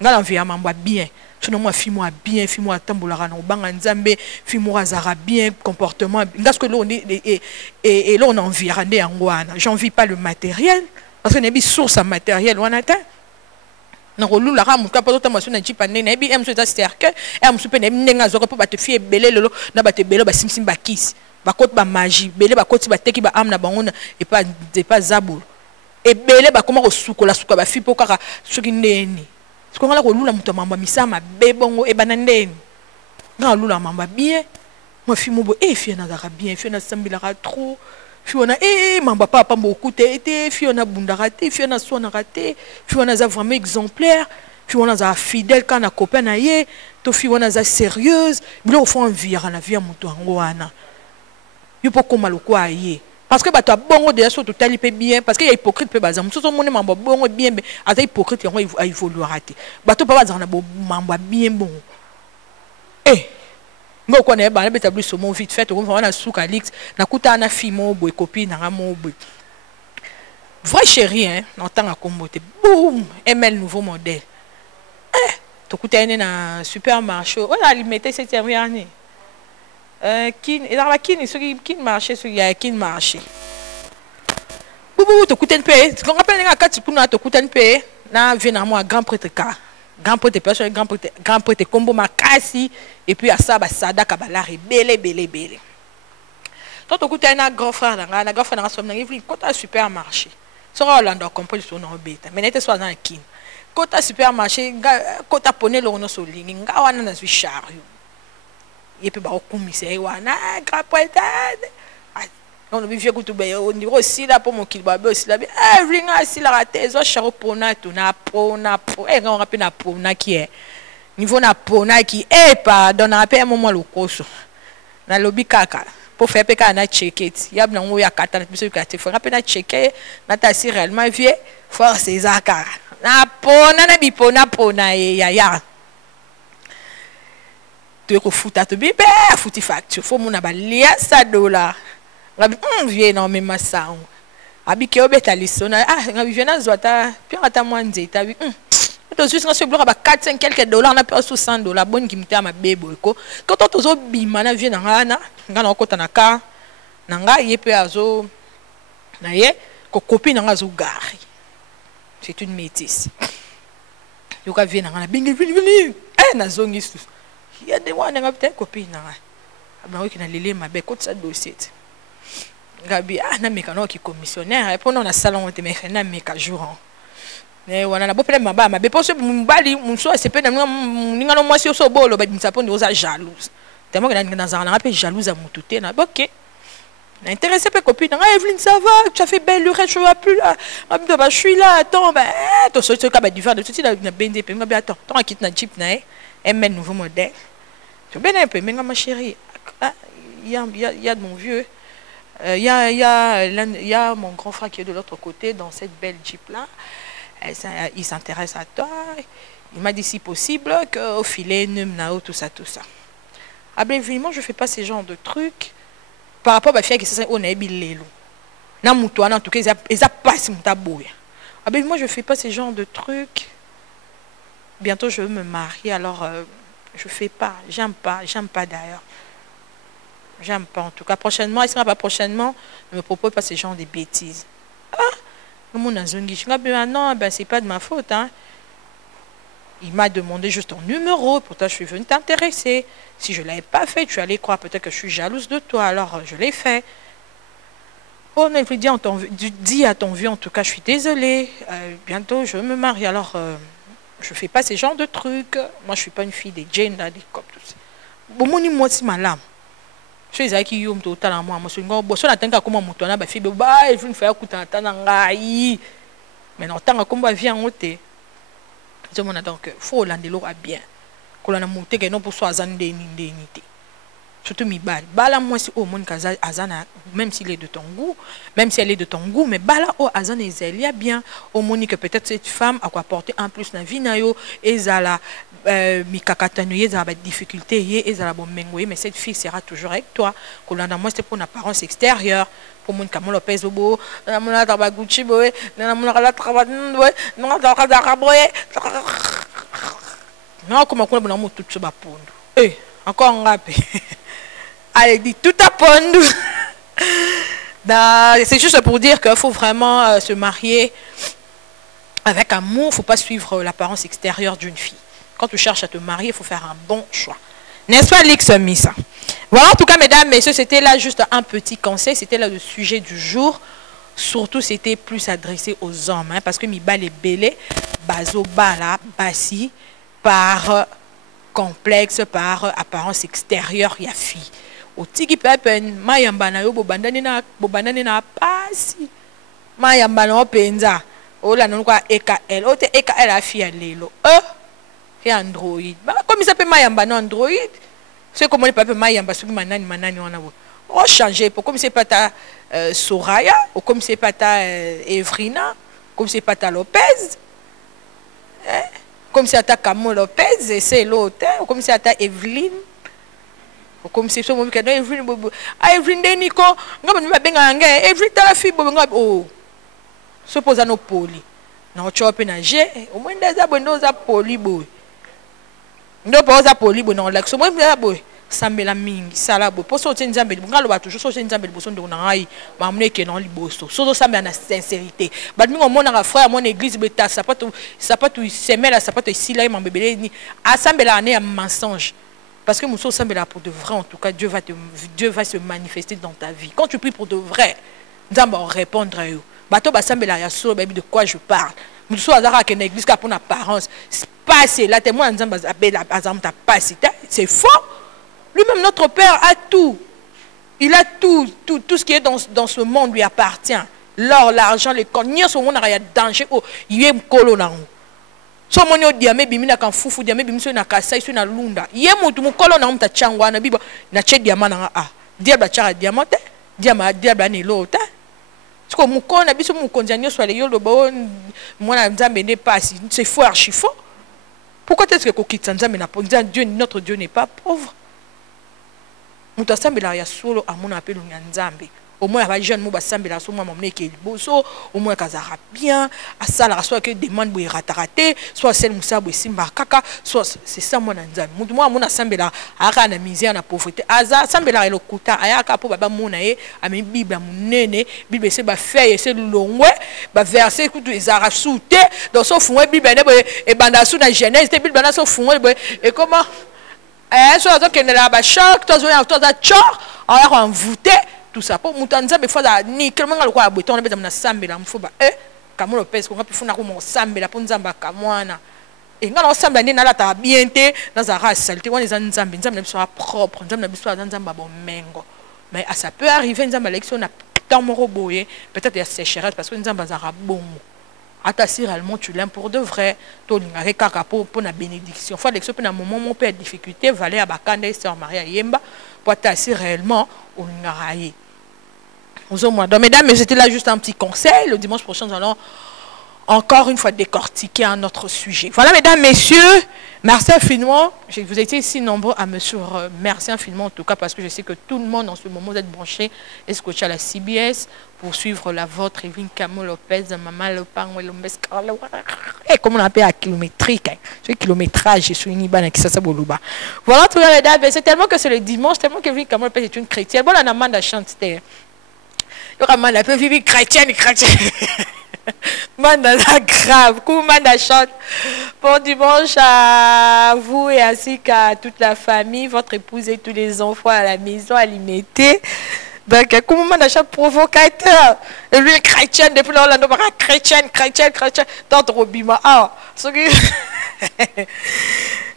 ngala envie mamba bien sinon moi fille-moi bien fille-moi tambolara na banga nzambe fille-moi azara bien comportement parce que là on est et là on envie rendre angwana j'envie pas le matériel parce que nebi source matériel on atteint na ko lula ramu ka poto maso na jipa ne nebi em so ta cercle em so pe ne ndenga zo ko ba te fie belé lolo na ba te belé ba simsim ba kiss ba kote ba magie belé ba kote ba teki ba amna bangona et pas zabou et belé ba comment ko sukola suka ba fi po kaka soki ndeni ko ngala ko lula muto mamba misama bebongo e banandeni nga lula mamba bien moi fi mobo e fi na dara bien fi na sambila ra trop fi ona mamba papa mboku te fi ona bundara te fi ona sona raté fi ona za vraiment exemplaire fi ona za fidèle quand na copain na ye to fi ona za sérieuse bilo fo envie na vie muto ngwana yo poko maloko aye parce que bato bongo déjà surtout tali pe bien parce que y a hypocrite pe bazam so mon mambo bongo bien mais ata hypocrite yango a évoluer raté bato pa bazana bo mambo bien bon ngo ko na ba na betabli so mon vite fait on va na souka lix na kuta na fimo boy copine na mo boy vrai chéri hein en temps à comboter boum ML nouveau modèle to kuta na supermarché on a limité cette année dans la kin qui marché sur ya kin marché boubou to kuten pe qu'on rappelle nga kati kuna to kuten pe na vient à moi grand prêtre personne grand prêtre combo makasi et puis à ça ba sadaka balari belé to kuten na grand frère na somme na vivre kota supermarché sera Orlando comprendre son nom beta mais n'était soit dans kin kota supermarché kota poner le no solingi nga wana na suis chariot et puis bah au commissaire wana grapette on a vu que tout bien on dit aussi là pour mon qu'il va aussi là vlinga si la raté zo charo pona to na pona on rappelle na pona qui est niveau na pona qui est pardon na rappelle moment le koso na lobby kaka pour faire peka na checker ya bna ngo ya kata na biso ka te faut rappelle na checker na ta si réellement vieux force ces akara na pona na bipona pona ya tu ko futa to bi futi facture faut mon abalia ça $. Ngabi vieux non même ça abi ke obeta lisona ngabi vieux na zwata puis ata mwanze ta bi to juste ngaso bloka ba 4-5 quelques $, na pe $60 bonne qui mta ma bebo ko quand to zo bima na vieux na ngana okota na ka na nga ye pe azo na ye ko copine nga zo gari c'est une métisse yo ka vieux na ngana bingi vini na zongi su il y a des gens qui ont peut-être copine na oui qui na lele mabe côté ça dossier gabi na mécano qui commissionnaire et pendant na salon de mécano méca jour mais wana na bopela mabe parce que mbali munso c'est pe na ninga no mwasi so bolo ba msapo ndi oza jalouse tellement que na za na pe jalouse à mututé na OK na intéressé pe copine na Evelyne ça va tu as fait belle le reste je vois plus là je suis là attends to so ka ba divan de tout na bende pe ngabi attends ton quitte na jeep na ML nouveau modèle. Tu bien un peu, mais ma chérie, il y a mon vieux, il y a mon grand frère qui est de l'autre côté dans cette belle Jeep-là. Il s'intéresse à toi. Il m'a dit si possible qu'au filet, Numnao, tout ça. Ah ben évidemment, je ne fais pas ce genre de trucs par rapport à ma fille qui s'est on est bilé. En tout cas, ils ont passé mon tabou. Ah ben moi, je ne fais pas ce genre de trucs. Bientôt je veux me marier, alors je fais pas, j'aime pas d'ailleurs. J'aime pas en tout cas. Prochainement, il sera pas prochainement, ne me propose pas ce genre de bêtises. Non, ben c'est pas de ma faute. Hein. Il m'a demandé juste ton numéro, pourtant je suis venue t'intéresser. Si je ne l'avais pas fait, tu allais croire peut-être que je suis jalouse de toi, alors je l'ai fait. Oh non, il dis à ton vieux, en tout cas, je suis désolée. Bientôt je veux me marier, alors... je fais pas ce genre de trucs. Moi, je suis pas une fille de Jane, là, des copes, tout ça. Bon, moi, c'est ma lame. Je suis qui yom total à moi. Moi, je suis un comment mon toit, bah, fille, bah, il faut faire écouter un tanangaï. Mais non, tant qu'on va vient en haute. Je me dis donc, faut l'andeler à bien. Qu'on a monté que non pour soi, zan d'unité. surtout mi bala moi si au monde azana même s'il est de ton goût, même si elle est de ton goût, mais bala o azana ezelia bien au monde que peut-être cette femme a quoi apporter en plus na vie na yo ezala mi kakatano ezala difficulté ezala bon mengoye, mais cette fille sera toujours avec toi. Kolanda moi c'est pour une apparence extérieure. Pour mon Camon Lopez Obo, mon Gucci boy, mon non, comment on a tout ce bapon. Eh, encore un rap. Allez, dit tout à pondre. C'est juste pour dire qu'il faut vraiment se marier avec amour. Il ne faut pas suivre l'apparence extérieure d'une fille. Quand tu cherches à te marier, il faut faire un bon choix. N'est-ce pas, Lix Missa? Voilà, en tout cas, mesdames, messieurs, c'était là juste un petit conseil. C'était là le sujet du jour. Surtout, c'était plus adressé aux hommes. Hein, parce que Miba les belé, bazo bala, basi, par complexe, par apparence extérieure, il y a fille. Au tiki pepen, mayambana yo bobandane na pasi. Mayambana o penza. O la non quoi EKL. O te EKL a fille à l'élo. Et Android. Comme il s'appelle mayambana Android. C'est comme on peut mayamba sur manani on a on changer pour comme c'est pas ta Soraya ou comme c'est pas ta Evrina, comme c'est pas ta Lopez. Hein? Comme c'est ta Camo Lopez, c'est l'autre, ou comme c'est ta Evelyne. Ou comme c'est ce moment que Evelyne bobo. Ah Evelyne Deniko, ngam ba benga ngé, Evelyne ta fille bobo ngam oh. Suppose no poli. Na chope na je, au moins des abondos za poli boy. Ndo poza poli bo na like so moi boy sambela mingi sala bo poso tenzambe ngalo ba toujours so tenzambe boso ndo na ngai ba mne ke non liboso so sambela na sincérité ba mingo mona ka frère mon église beta sapato semela sapato sila ma bébé ni asambela ne ya mensonge parce que muso sambela pour de vrai en tout cas Dieu va se manifester dans ta vie quand tu pries pour de vrai nzamba répondre yo bato ba sambela ya so baby de quoi je parle. C'est faux. Lui-même, notre Père, a tout. Il a tout ce qui est dans ce monde lui appartient. L'or, l'argent, les corps. Il y a danger. Il y a un colon. So monyo diame bimina kan fufu diame bimso na kasai so na lunda. Ye mutu mu colon na mta changwa na bibo na che diama na a. Diabla chara diamante, diabla ni lota. Parce que mon corps n'a pas mon condition soit les yolo bon moi nzambe n'est pas si c'est faux archi faux. Pourquoi est-ce que kokitsa nzambe na ponza Dieu notre Dieu n'est pas pauvre. Mutasambe la ya solo amona apelo nzambe. Au moins les jeunes mo basambe la so moi mamne ke liboso au moins kazara bien à ça la soit que demande bo rataraté soit celle musa bo simba kaka soit c'est ça moi nzambe. Mutu moi mona sambe la aka na misère na pauvreté aza sambe la elokuta ayaka po baba mona ye ami bible munene bible c'est ba feuille c'est longwe ba verset kutu ezara souté dans son fond bible ne e banda sou na Genèse bible banda so fond et comment soit que ne la ba choc toi za choc alors envoûté tout ça pour mutanza be fois ni kelmenga lokwa aboton beza na sambela mfuba Camon Lopez ko ngapifuna ko mo sambela po nzamba kamwana ngala sambela ni nala ta bien te dans za race saleté on les nzambe nzambe soit propre nzambe soit nzamba bon mengo mais ça peut arriver nzamba l'élection na tant moro boye peut-être il y a sécheresse parce que nzamba za bon ata si réellement tu l'aimes pour de vrai to lingare kaka pour na bénédiction fois l'élection na moment mon père difficulté valait à bakanda sœur Maria Yemba pour ata si réellement on ngaraye. Donc, mesdames, c'était là juste un petit conseil. Le dimanche prochain, nous allons encore une fois décortiquer un autre sujet. Voilà, mesdames, messieurs, merci infiniment. Vous avez été si nombreux à me suivre. Merci infiniment, en tout cas, parce que je sais que tout le monde, en ce moment, vous êtes branchés et scotché à la CBS pour suivre la vôtre, Evelyne Camon Lopez, Maman Lopang, et comme on appelle à kilométrique, ce kilométrage, je suis une ibana qui s'appelle Boluba. Voilà, tout le monde, c'est tellement que c'est le dimanche, tellement que Evelyne Camon Lopez est une chrétienne. Bon, la Amanda chante, c'était. La peu vivre chrétienne. Manda grave. Comment Manda chante. Bon dimanche à vous et ainsi qu'à toute la famille, votre épouse et tous les enfants à la maison, à l'imiter. Donc, comment Manda chante provocateur. Et lui, chrétienne, depuis l'Orlando, chrétienne. Tant trop bima. Ah, ce que.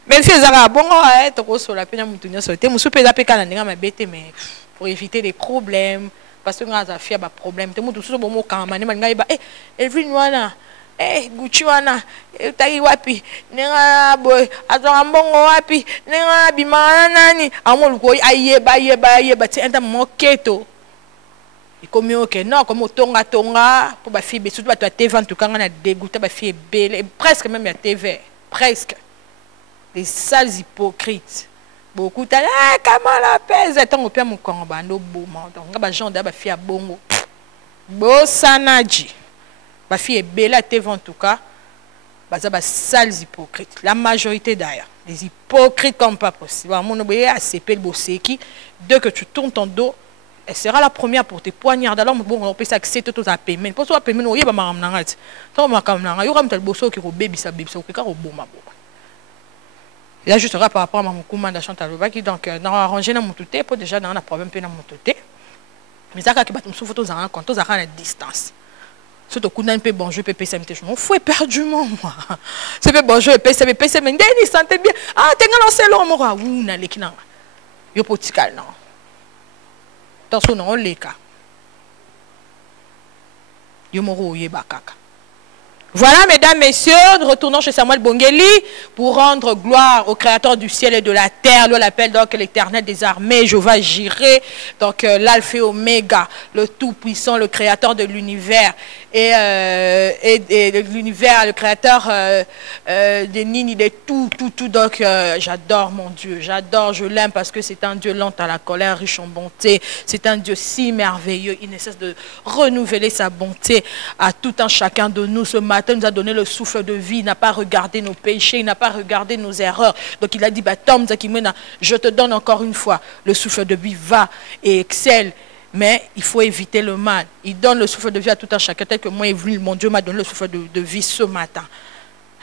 Même si les bon, trop sur la peine à moutonner sur le thème, je suis pas pécan à ma bête, mais pour éviter des problèmes. Parce que nous avons fait des problèmes. Nous avons fait des problèmes. Nous avons fait des Gucci wana utaki wapi nenga boy azwa mbongo wapi nenga bimana nani amoluko ayeba ti enta moketo ikomi oke non comme tonga pour ba fille surtout ba TV en tout cas on a dégoûté ba fille belle presque même la TV presque des sales hypocrites beaucoup ta comment la pèse tant au père mon combat no boma donc ba gens da ba fille bongo bosanaji ba fille belle la TV en tout cas ba sales hypocrites la majorité d'ailleurs des hypocrites comme pas possible mon obéi à CP le bosseki dès que tu tournes ton dos elle sera la première pour te poignarder. Alors, bon, on peut s'accepter tout à paiement. Pour ça, paiement, il y a pas mal de gens. Tant que il y aura un tel bosso qui est au baby, ça, ou quelqu'un au bon, ma bon. Et là, juste par rapport à mon commande à Chantal qui donc, dans arranger dans mon touté, pour déjà dans un problème dans mon touté. Mais ça, quand tu me souffles, tu as un compte, tu as la distance. Surtout que tu as un peu bonjour, tu as un peu je fou éperdument, moi. C'est peu bonjour, tu as un peu mais il sentait bien. Ah, tu as lancé l'homme, moi. Ouh, n'a l'équina. Yo potical, non. Attention, non, les cas. Yomoro Yebakaka. Voilà, mesdames, messieurs, nous retournons chez Samuel Bongeli pour rendre gloire au Créateur du ciel et de la terre. Lui l'appelle donc l'Éternel des armées, Jéhovah Jireh, donc l'Alpha et Oméga, le Tout-Puissant, le Créateur de l'univers et l'univers, le Créateur des nini, de tout. Donc j'adore mon Dieu, j'adore, je l'aime parce que c'est un Dieu lent à la colère, riche en bonté. C'est un Dieu si merveilleux. Il ne cesse de renouveler sa bonté à tout un chacun de nous. Ce matin, il nous a donné le souffle de vie, il n'a pas regardé nos péchés, il n'a pas regardé nos erreurs. Donc il a dit, bah, Tom Zakimena, je te donne encore une fois le souffle de vie, va et excelle. Mais il faut éviter le mal. Il donne le souffle de vie à tout un chacun, tel que moi, mon Dieu m'a donné le souffle de vie ce matin.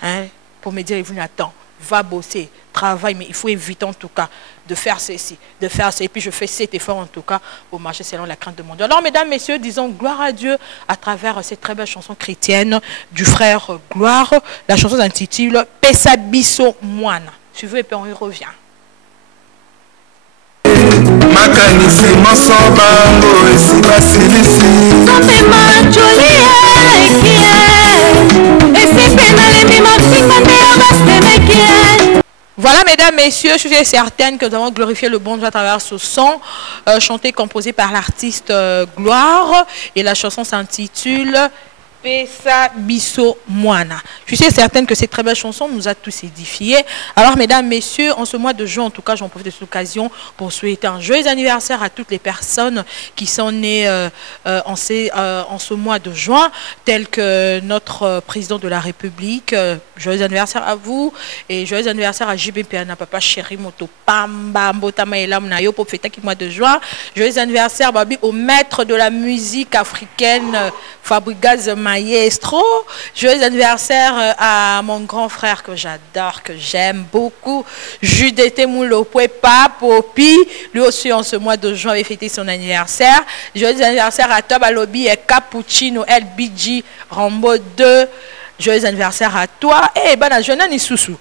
Hein? Pour me dire, il est venu, attends, va bosser, travaille, mais il faut éviter en tout cas de faire ceci, de faire ça. Et puis je fais cet effort en tout cas pour marcher selon la crainte de mon Dieu. Alors mesdames, messieurs, disons gloire à Dieu à travers cette très belle chanson chrétienne du frère Gloire. La chanson s'intitule Pesa Biso Moana. Tu veux et puis on y revient. Voilà, mesdames, messieurs, je suis certaine que nous avons glorifié le bon Dieu à travers ce son chanté, composé par l'artiste Gloire. Et la chanson s'intitule Pesa Biso Moana. Je suis certaine que cette très belle chanson nous a tous édifiés. Alors, mesdames, messieurs, en ce mois de juin, en tout cas, j'en profite de cette occasion pour souhaiter un joyeux anniversaire à toutes les personnes qui sont nées en ce mois de juin, tels que notre président de la République. Joyeux anniversaire à vous et joyeux anniversaire à JB Piana, papa chéri Moto Pamba, Mbotama Elam Nayo pour fêter le mois de juin. Joyeux anniversaire, Babi, au maître de la musique africaine, Fabregas Maestro. Joyeux anniversaire à mon grand frère que j'adore, que j'aime beaucoup, Judete Moulopwe Papopi. Lui aussi, en ce mois de juin, avait fêté son anniversaire. Joyeux anniversaire à Toba Lobby et Cappuccino LBG Rambo 2. Joyeux anniversaire à toi. Eh, ben, je n'ai ni sous-sous.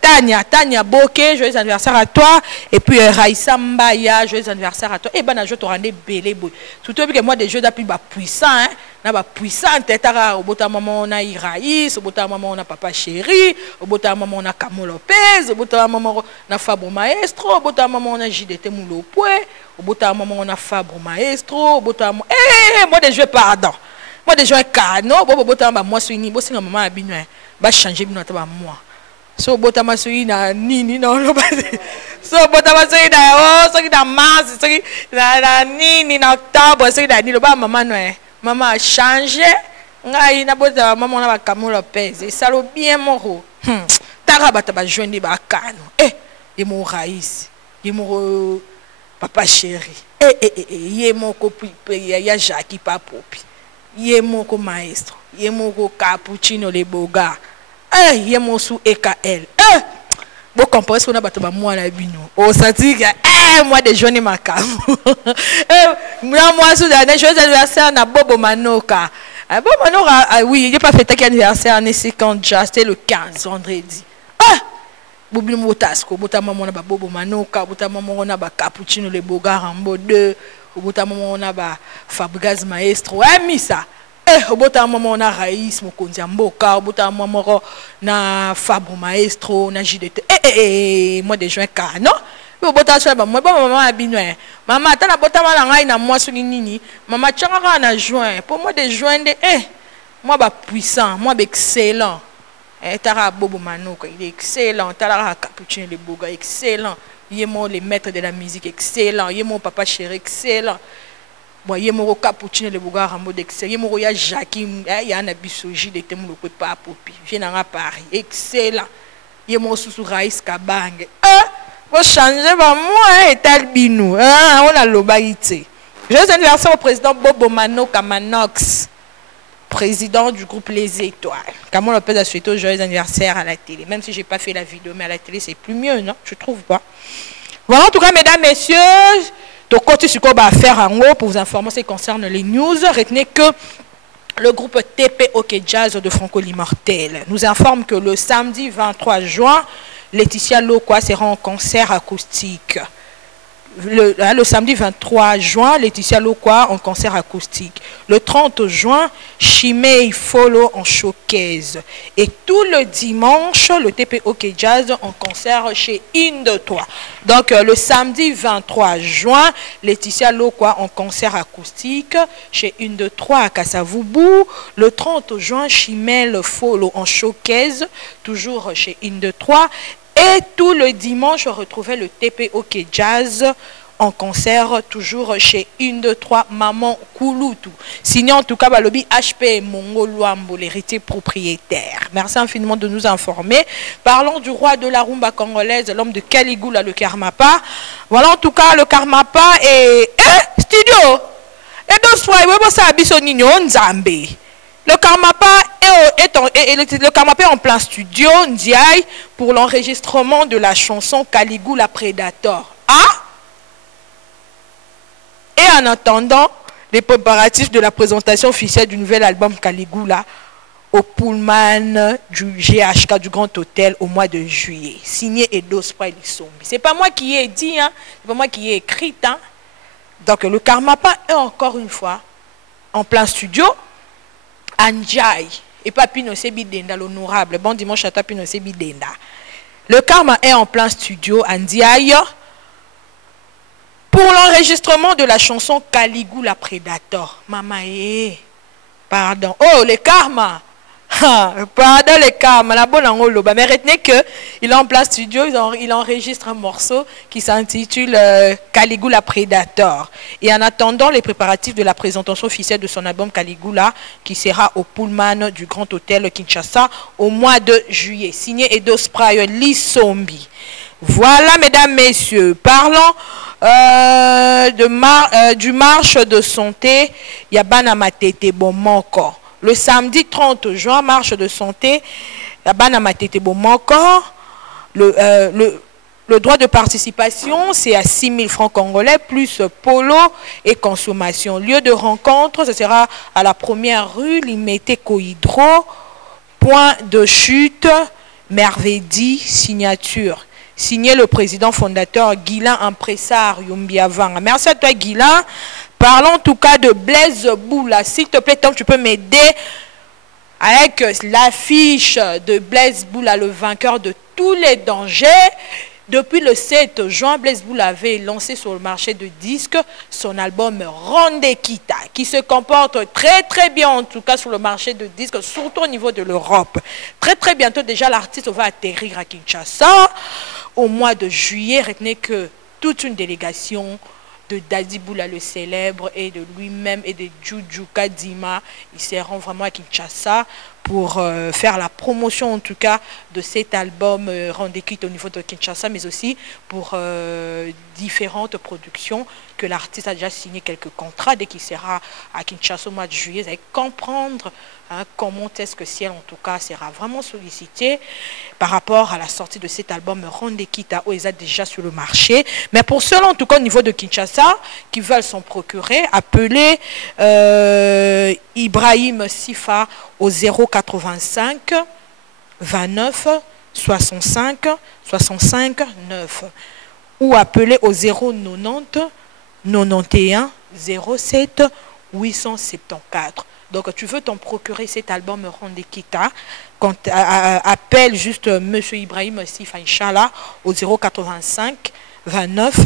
Tania Boke, joyeux anniversaire à toi. Et puis Raïssa Mbaya, joyeux anniversaire à toi. Et ben je te rendais belé boy. Surtout que moi des jeux d'appui puissant hein. Na ba puissant tetara au bota maman on a Iraïs, au bota maman on a papa chéri, au bota maman on a Camo Lopez, au bota maman on a Fabro Maestro, au bota maman on a JDT Moulopwe, au bota maman on a Fabro Maestro, au bota maman moi des jeux pardon. Moi des jeux cano, bota moi suis ni bossi maman abinwe. Ba changer bino ta ba moi so bota masui na nini na lo ba so bota masui na so ki na mars so ki na nini na octobre so ki na ni lo ba maman no maman changer ngai na bota maman na ba Kamolo pèse ça lo bien moro tara bata ba joindre ba kano et mon raïs et mon papa chéri et mon copi ya Jackie papopi ye mon maestro ye mon cappuccino les boga ye mon sous EKL bon comprendre ce qu'on a battu moi la bino au senti que moi des jeunes macam moi sous dernier joyeux anniversaire na Bobo Manoka Bobo Manoka oui il a pas fêté anniversaire en 50 c'était le 15 vendredi Boubli Motasco bota maman na Bobo Manoka bota maman na ba cappuccino les boga Rambo 2 bota maman na ba Fabregas Maestro misa obota mama na Raïs mokonzi mboka obota mama na Fabro Maestro na JDT moi de juin ka non obota so ba moi ba mama abinwe mama tala bota mala ngai na moi so nini mama tchanga na juin pour moi de juin de moi ba puissant moi ba excellent tara bobo manoka il est excellent tara capuchin le boga excellent yemo les maîtres de la musique excellent yemo papa chéri excellent moi yemo capuchin le boga rambo d'excellent yemo ya Jackie ya na bisoji de temu le pas popi je na Paris excellent yemo susu Raïs Kabange vous changez ba moi et talbinu on a l'obaïté. Joyeux anniversaire au président Bobo Manoka Manox, président du groupe Les Étoiles. Comment on peut souhaiter joyeux anniversaire à la télé, même si j'ai pas fait la vidéo, mais à la télé c'est plus mieux, non? Je trouve pas. Voilà, en tout cas, mesdames, messieurs, de côté sur quoi on va faire en haut pour vous informer ce qui concerne les news. Retenez que le groupe TP OK Jazz de Franco l'Immortel nous informe que le samedi 23 juin, Laetitia Lokwa sera en concert acoustique. Le samedi 23 juin, Laetitia Lokwa en concert acoustique. Le 30 juin, Chimei Follow en showcase. Et tout le dimanche, le TP OK Jazz en concert chez Inde 3. Donc le samedi 23 juin, Laetitia Lokwa en concert acoustique chez Inde 3 à Kasavubu. Le 30 juin, Chimei Follow en showcase, toujours chez Inde 3. Et tout le dimanche, on retrouvait le TP OK Jazz en concert, toujours chez 1, 2, 3, Maman Kouloutou. Signé en tout cas par le HP Mongo Luambo, l'héritier propriétaire. Merci infiniment de nous informer. Parlons du roi de la rumba congolaise, l'homme de Caligula, le Karmapa. Voilà en tout cas le Karmapa et... studio! Et donc, ça a Nzambe. Le Karmapa est en plein studio, Ndiaye, pour l'enregistrement de la chanson Caligula Predator. Ah! Et en attendant les préparatifs de la présentation officielle du nouvel album Caligula au Pullman du GHK du Grand Hôtel au mois de juillet. Signé Edo Spray Lisombi. C'est pas moi qui ai dit, hein? C'est pas moi qui ai écrit. Hein? Donc le Karmapa est encore une fois en plein studio. Anjay et Papino Sebidenda, l'honorable. Bon dimanche à Papino Sebidenda. Le Karma est en plein studio, Andiaï, pour l'enregistrement de la chanson Caligula Predator. Maman, pardon. Oh, le Karma. Pardon, le Karma. La bonne en holo. Mais retenez qu'il est en plein studio, il enregistre un morceau qui s'intitule Caligula Predator. Et en attendant les préparatifs de la présentation officielle de son album Caligula, qui sera au Pullman du Grand Hôtel Kinshasa au mois de juillet. Signé Edo Spray Lisombi. Voilà, mesdames, messieurs. Parlons du marche de santé Yabana Matete Bomoko. Le samedi 30 juin, marche de santé Yabana Matete Bomoko. Le droit de participation, c'est à 6 000 francs congolais, plus polo et consommation. Lieu de rencontre, ce sera à la première rue Limete Kohidro, point de chute, Mervedi, signature. Signé le président fondateur Guilain Impressar Yumbiavanga. Merci à toi Guilain. Parlons en tout cas de Blaise Boula. S'il te plaît, Tom, tu peux m'aider avec l'affiche de Blaise Boula, le vainqueur de tous les dangers. Depuis le 7 juin, Blaise Boula avait lancé sur le marché de disques son album Rondekita, qui se comporte très très bien en tout cas sur le marché de disques, surtout au niveau de l'Europe. Très très bientôt déjà, l'artiste va atterrir à Kinshasa. Au mois de juillet, retenez que toute une délégation de Dadi Boula le célèbre et de lui-même et de Juju Kadima, ils seront vraiment à Kinshasa pour faire la promotion en tout cas de cet album Rondekita au niveau de Kinshasa, mais aussi pour différentes productions que l'artiste a déjà signé quelques contrats. Dès qu'il sera à Kinshasa au mois de juillet, vous allez comprendre comment est-ce que Ciel en tout cas sera vraiment sollicité par rapport à la sortie de cet album Rondekita où ils sont déjà sur le marché. Mais pour ceux-là en tout cas au niveau de Kinshasa qui veulent s'en procurer, appelez Ibrahim Sifa au 085 29 65 65 9 ou appelez au 090 91 07 874. Donc tu veux t'en procurer cet album Rondekita. Appelle juste Monsieur Ibrahim Sif Inch'Allah au 085 29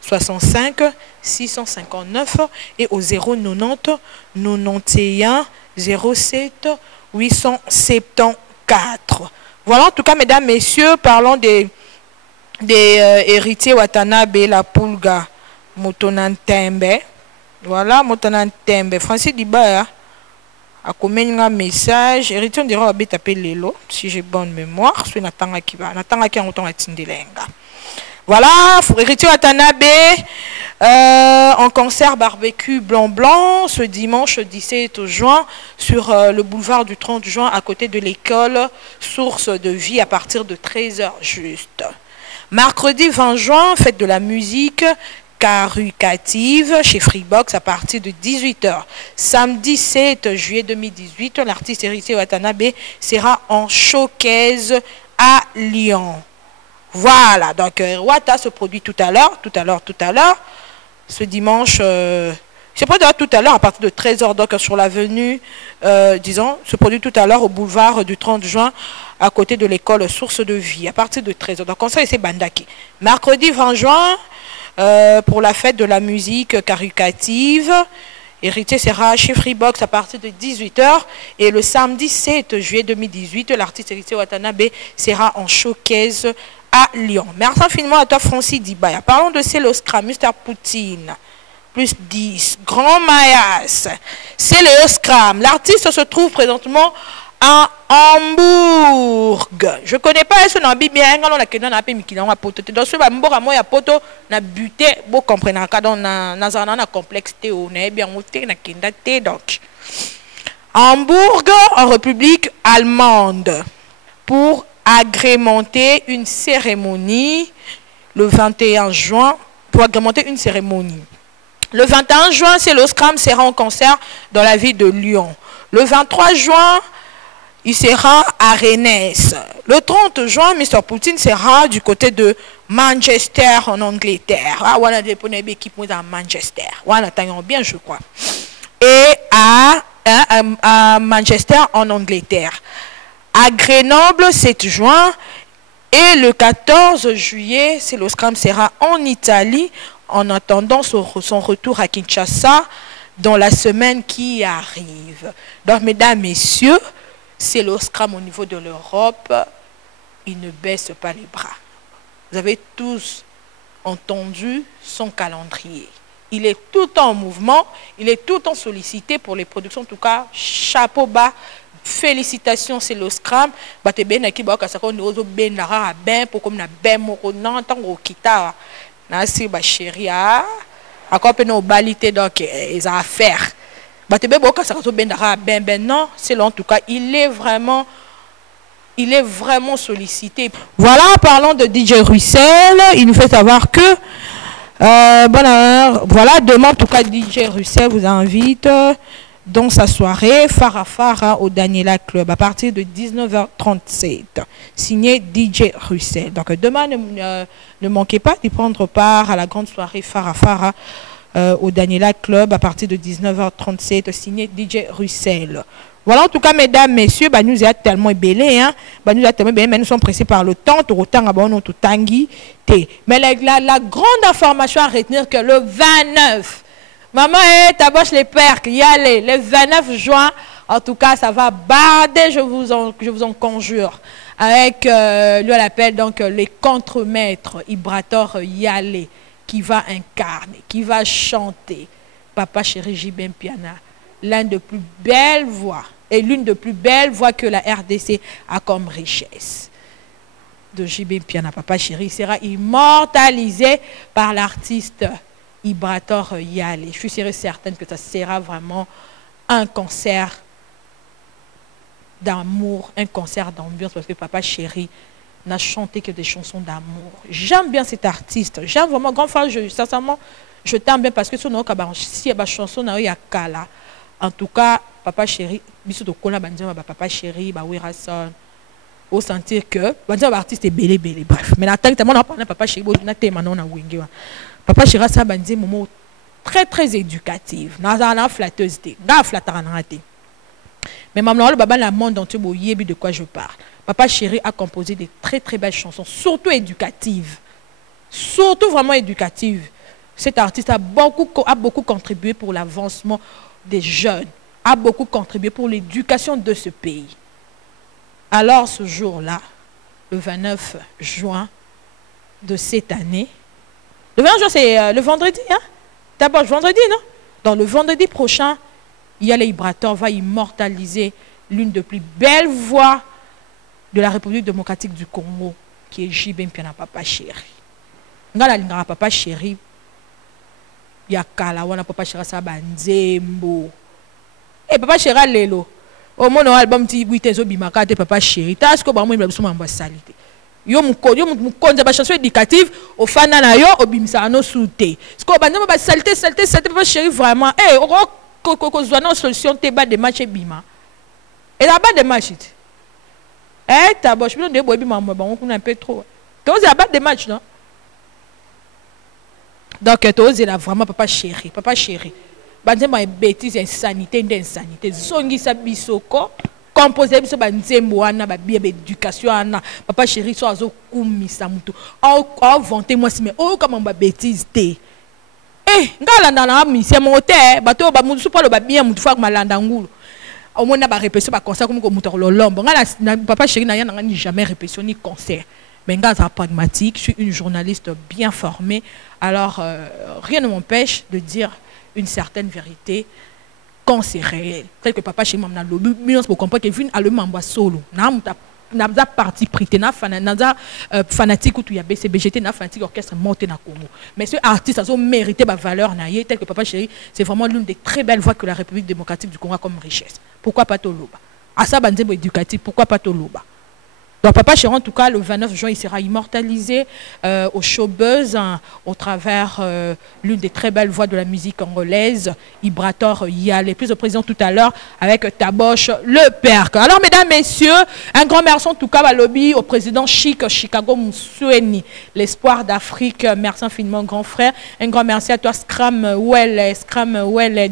65 659 et au 090 91 07 874. Voilà, en tout cas, mesdames, messieurs, parlons des héritiers Watanabe, la Pulga, Motonantembe. Voilà, Motonantembe. Francis Diba a commis un message. Héritier, on dirait que taper Lelo, si j'ai bonne mémoire. C'est Natanga qui va. Natanga qui a autant à Tindelenga. Voilà, héritier Watanabe, en concert barbecue blanc ce dimanche 17 juin sur le boulevard du 30 juin à côté de l'école Source de Vie à partir de 13h juste. Mercredi 20 juin, fête de la musique carucative chez Freebox à partir de 18h. Samedi 7 juillet 2018, l'artiste héritier Watanabe sera en showcase à Lyon. Voilà, donc Wata se produit tout à l'heure, ce dimanche, c'est pas tout à l'heure à partir de 13h, donc sur l'avenue, disons, se produit tout à l'heure au boulevard du 30 juin à côté de l'école Source de Vie, à partir de 13h. Donc on sait c'est Bandaki. Mercredi 20 juin, pour la fête de la musique carucative, héritier sera chez Freebox à partir de 18h et le samedi 7 juillet 2018, l'artiste héritier Watanabe sera en showcase à Lyon. Merci infiniment à toi Francis Dibaya. Parlons de Céloscram, Mr. Poutine, plus 10, Grand Mayas, Céloscram. L'artiste se trouve présentement à Hambourg. Je ne connais pas ce nom bien, on a quelqu'un qui a poto. Dans ce moment, moi, poto, na buté, vous comprenez, dans na complexité, on est bien monté, na kindate, donc. Hambourg, en République allemande, pour agrémenter une cérémonie le 21 juin, pour agrémenter une cérémonie. Le 21 juin, Céloscram sera en concert dans la ville de Lyon. Le 23 juin, il sera à Rennes. Le 30 juin, Mr. Poutine sera du côté de Manchester en Angleterre. Ah, on a des équipes à Manchester. On attend bien, je crois. Et à Manchester en Angleterre. À Grenoble, 7 juin. Et le 14 juillet, Céloscram sera en Italie en attendant son retour à Kinshasa dans la semaine qui arrive. Donc, mesdames, messieurs, Céloscram au niveau de l'Europe, il ne baisse pas les bras. Vous avez tous entendu son calendrier. Il est tout en mouvement, il est tout en sollicité pour les productions. En tout cas, chapeau bas, félicitations Céloscram. ils ont affaire. Non, c'est en tout cas, il est vraiment sollicité. Voilà, parlons de DJ Russell. Il nous fait savoir que voilà, demain en tout cas DJ Russell vous invite dans sa soirée Farafara au Daniela Club à partir de 19h37. Signé DJ Russell. Donc demain ne manquez pas d'y prendre part à la grande soirée Farafara au Daniela Club à partir de 19h37, signé DJ Russell. Voilà, en tout cas, mesdames, messieurs, nous sommes tellement ébellés, hein? Mais nous sommes pressés par le temps, mais la grande information à retenir que le 29, maman, tabache les pères, y allez, le 29 juin, en tout cas, ça va barder, je vous en conjure, avec, lui, on l'appelle donc les contremaîtres, Ibrator Yale, qui va incarner, qui va chanter Papa Chéri Jibem Piana, l'une des plus belles voix, et l'une des plus belles voix que la RDC a comme richesse. De Jibem Piana, Papa Chéri sera immortalisé par l'artiste Ibrator Yale. Je suis certaine que ça sera vraiment un concert d'amour, un concert d'ambiance, parce que Papa Chéri n'a chanté que des chansons d'amour. J'aime bien cet artiste. J'aime vraiment, grand frère, sincèrement, je t'aime bien parce que si il y a des chansons, il y a Kala. En tout cas, Papa Chéri, Papa Chéri, Wirason, au sentir que, l'artiste est belé, bref. Mais la tête, on a parlé Papa Chéri, Papa Chéri, ça a un moment très, très éducatif. Dans la flatteuse, dans la flatteuse. Mais maman, le baba, la monde entier, de quoi je parle. Papa Chéri a composé des très très belles chansons, surtout éducatives. Surtout vraiment éducatives. Cet artiste a beaucoup contribué pour l'avancement des jeunes, a beaucoup contribué pour l'éducation de ce pays. Alors ce jour-là, le 29 juin de cette année, le 29 juin c'est le vendredi, hein? D'abord le vendredi, non? Dans le vendredi prochain, Yale Ibrator va immortaliser l'une des plus belles voix de la République démocratique du Congo, qui est J.B. Mpiana Papa Chéri. Ngala lingara Papa Chéri, yakala wana Papa Chéri sa banzembo. Eh Papa Chéri lelo. Au mon album ti witezo bimaka te Papa Chéri. Ta ce que ba mo ibla bisoma ambasalité. Yo mukonza ba chanson éducative au fana na yo obimisa no soute. Ce que ba ndemo ba salité Papa Chéri vraiment. Eh ko zwana solution te ba de match bima. Et là bas de match. Eh ta boche bi no de boy bima mo ba on un peu trop. Toi c'est bas de match non? Donc toi c'est là vraiment Papa Chéri. Papa Chéri. Banzembo est bêtise, insanité, d'insanité. Zongi sa bisoko, composé biso banzembo wana ba bien éducation ana. Papa Chéri so azo kumisa mutu. Oh vanter moi si mais oh comment ba bêtise té. Eh, ngala na mission moté, bato ba mutu pa lo ba bien mutu fa malanda ngulu. Au moins na ba répétition ba concert comme ko mutu lo lombo. Ngala Papa Chéri na yana ni jamais répétition ni concert. Mais ngala pragmatique, je suis une journaliste bien formée. Alors rien ne m'empêche de dire une certaine vérité quand c'est réel. Tel que Papa chez moi m'a lobby, mais on se comprend que vient à le membre solo. N'a parti prité n'a fanatique ou tout y a BCBGT n'a fanatique orchestre monté na Congo. Mais ce artiste a mérité ma valeur naïe tel que Papa Chéri, c'est vraiment l'une des très belles voix que la République démocratique du Congo a comme richesse. Pourquoi pas Toloba? À ça banzembo éducatif, pourquoi pas Toloba? Donc Papa Chéri, en tout cas, le 29 juin, il sera immortalisé au Showbuzz hein, au travers l'une des très belles voix de la musique congolaise, Ibrator Yale, plus au président tout à l'heure, avec Taboche le Père. Alors, mesdames, messieurs, un grand merci en tout cas à lobby au président Chicago Moussoueni, l'espoir d'Afrique. Merci infiniment, grand frère. Un grand merci à toi, Scramwell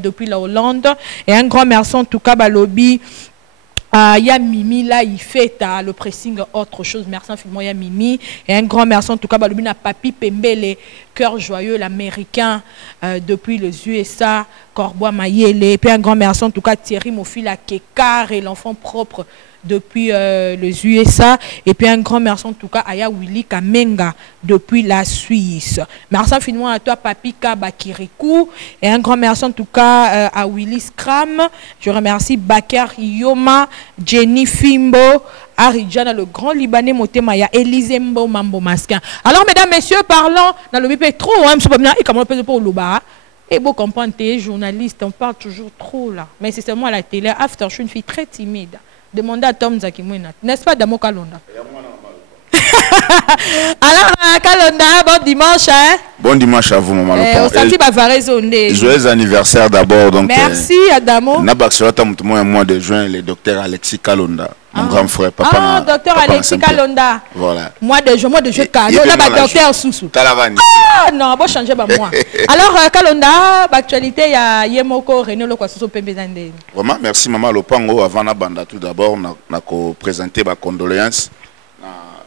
depuis la Hollande. Et un grand merci en tout cas à lobby. Ya Mimi là il fait le pressing autre chose. Merci infiniment ya Mimi et un grand merci en tout cas Balobi na Papi Pembele cœur joyeux l'américain depuis les USA Corbois Mayele et puis un grand merci en tout cas Thierry Mofila Kekar et l'enfant propre depuis les USA et puis un grand merci en tout cas à Willy Kamenga depuis la Suisse. Merci infiniment à toi Papi Kabakirikou et un grand merci en tout cas à Willy Scram. Je remercie Bakar Yoma, Jenny Fimbo, Aridjana, le grand Libanais Motemaya, Élisée Mbo Mambo Masquin. Alors mesdames, messieurs, parlons dans le BP trop, hein, et comment on peut pour Louba. Et vous comprendre, t'es journaliste, on parle toujours trop là. Mais c'est seulement à la télé. After, je suis une fille très timide. Demandez à Tom Zakimouina. N'est-ce pas, Damo Kalonda? Alors, Kalonda, bon dimanche. Hein? Bon dimanche à vous, maman. Joyeux anniversaire d'abord. Merci, Adamo. Le mois de juin, le docteur Alexis Kalonda. Mon grand frère, papa. Ah, docteur Alexis Kalonda. Voilà. Mois de juin, Kalonda, docteur Soussou. Ah, non, bon changer, bah, moi. Alors, Kalonda, l'actualité, il y a Yemoko, René Lokwasoso Pembezande. Vraiment, merci, maman Lopango. Avant la bande, tout d'abord, on a présenté ma condoléance.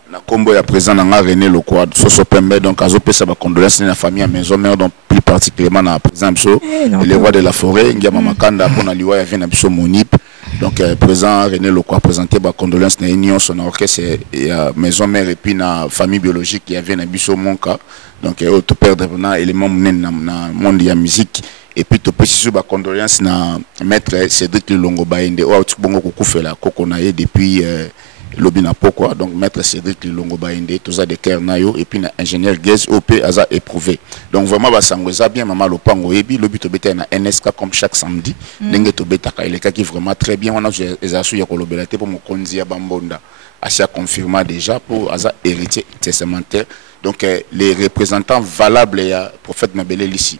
Na combo ya présent na René Lokwa Soso Pembe donc azo pesa ba condoléances na famille à maison mère donc plus particulièrement na président biso les rois de la forêt Ngiama Makanda pona liwa ya vina biso monip donc présent René Lokwa présenté ba condoléances na union son orchestre et maison mère et puis na famille biologique ya vina biso monka donc auto perdre na élément na monde ya musique et puis to pesi sur ba condoléances na maître Cédric Lilongo Baende o autu bongo kokufela kokonaye depuis Lobina Pokwa, donc maître Cédric Lilongo Baende, tous à des Kernayo, et puis ingénieur Gez, OP, Aza éprouvé. Donc vraiment, ça bien, maman Lopango, et puis l'obit obéta na NSK comme chaque samedi, Nenge Tobeta, il est qui vraiment très bien, on a des assous ya kolobelate pour mon konzia Bambonda, Asia confirma déjà pour Aza héritier testamentaire. Donc les représentants valables, il y a prophète Mabele ici.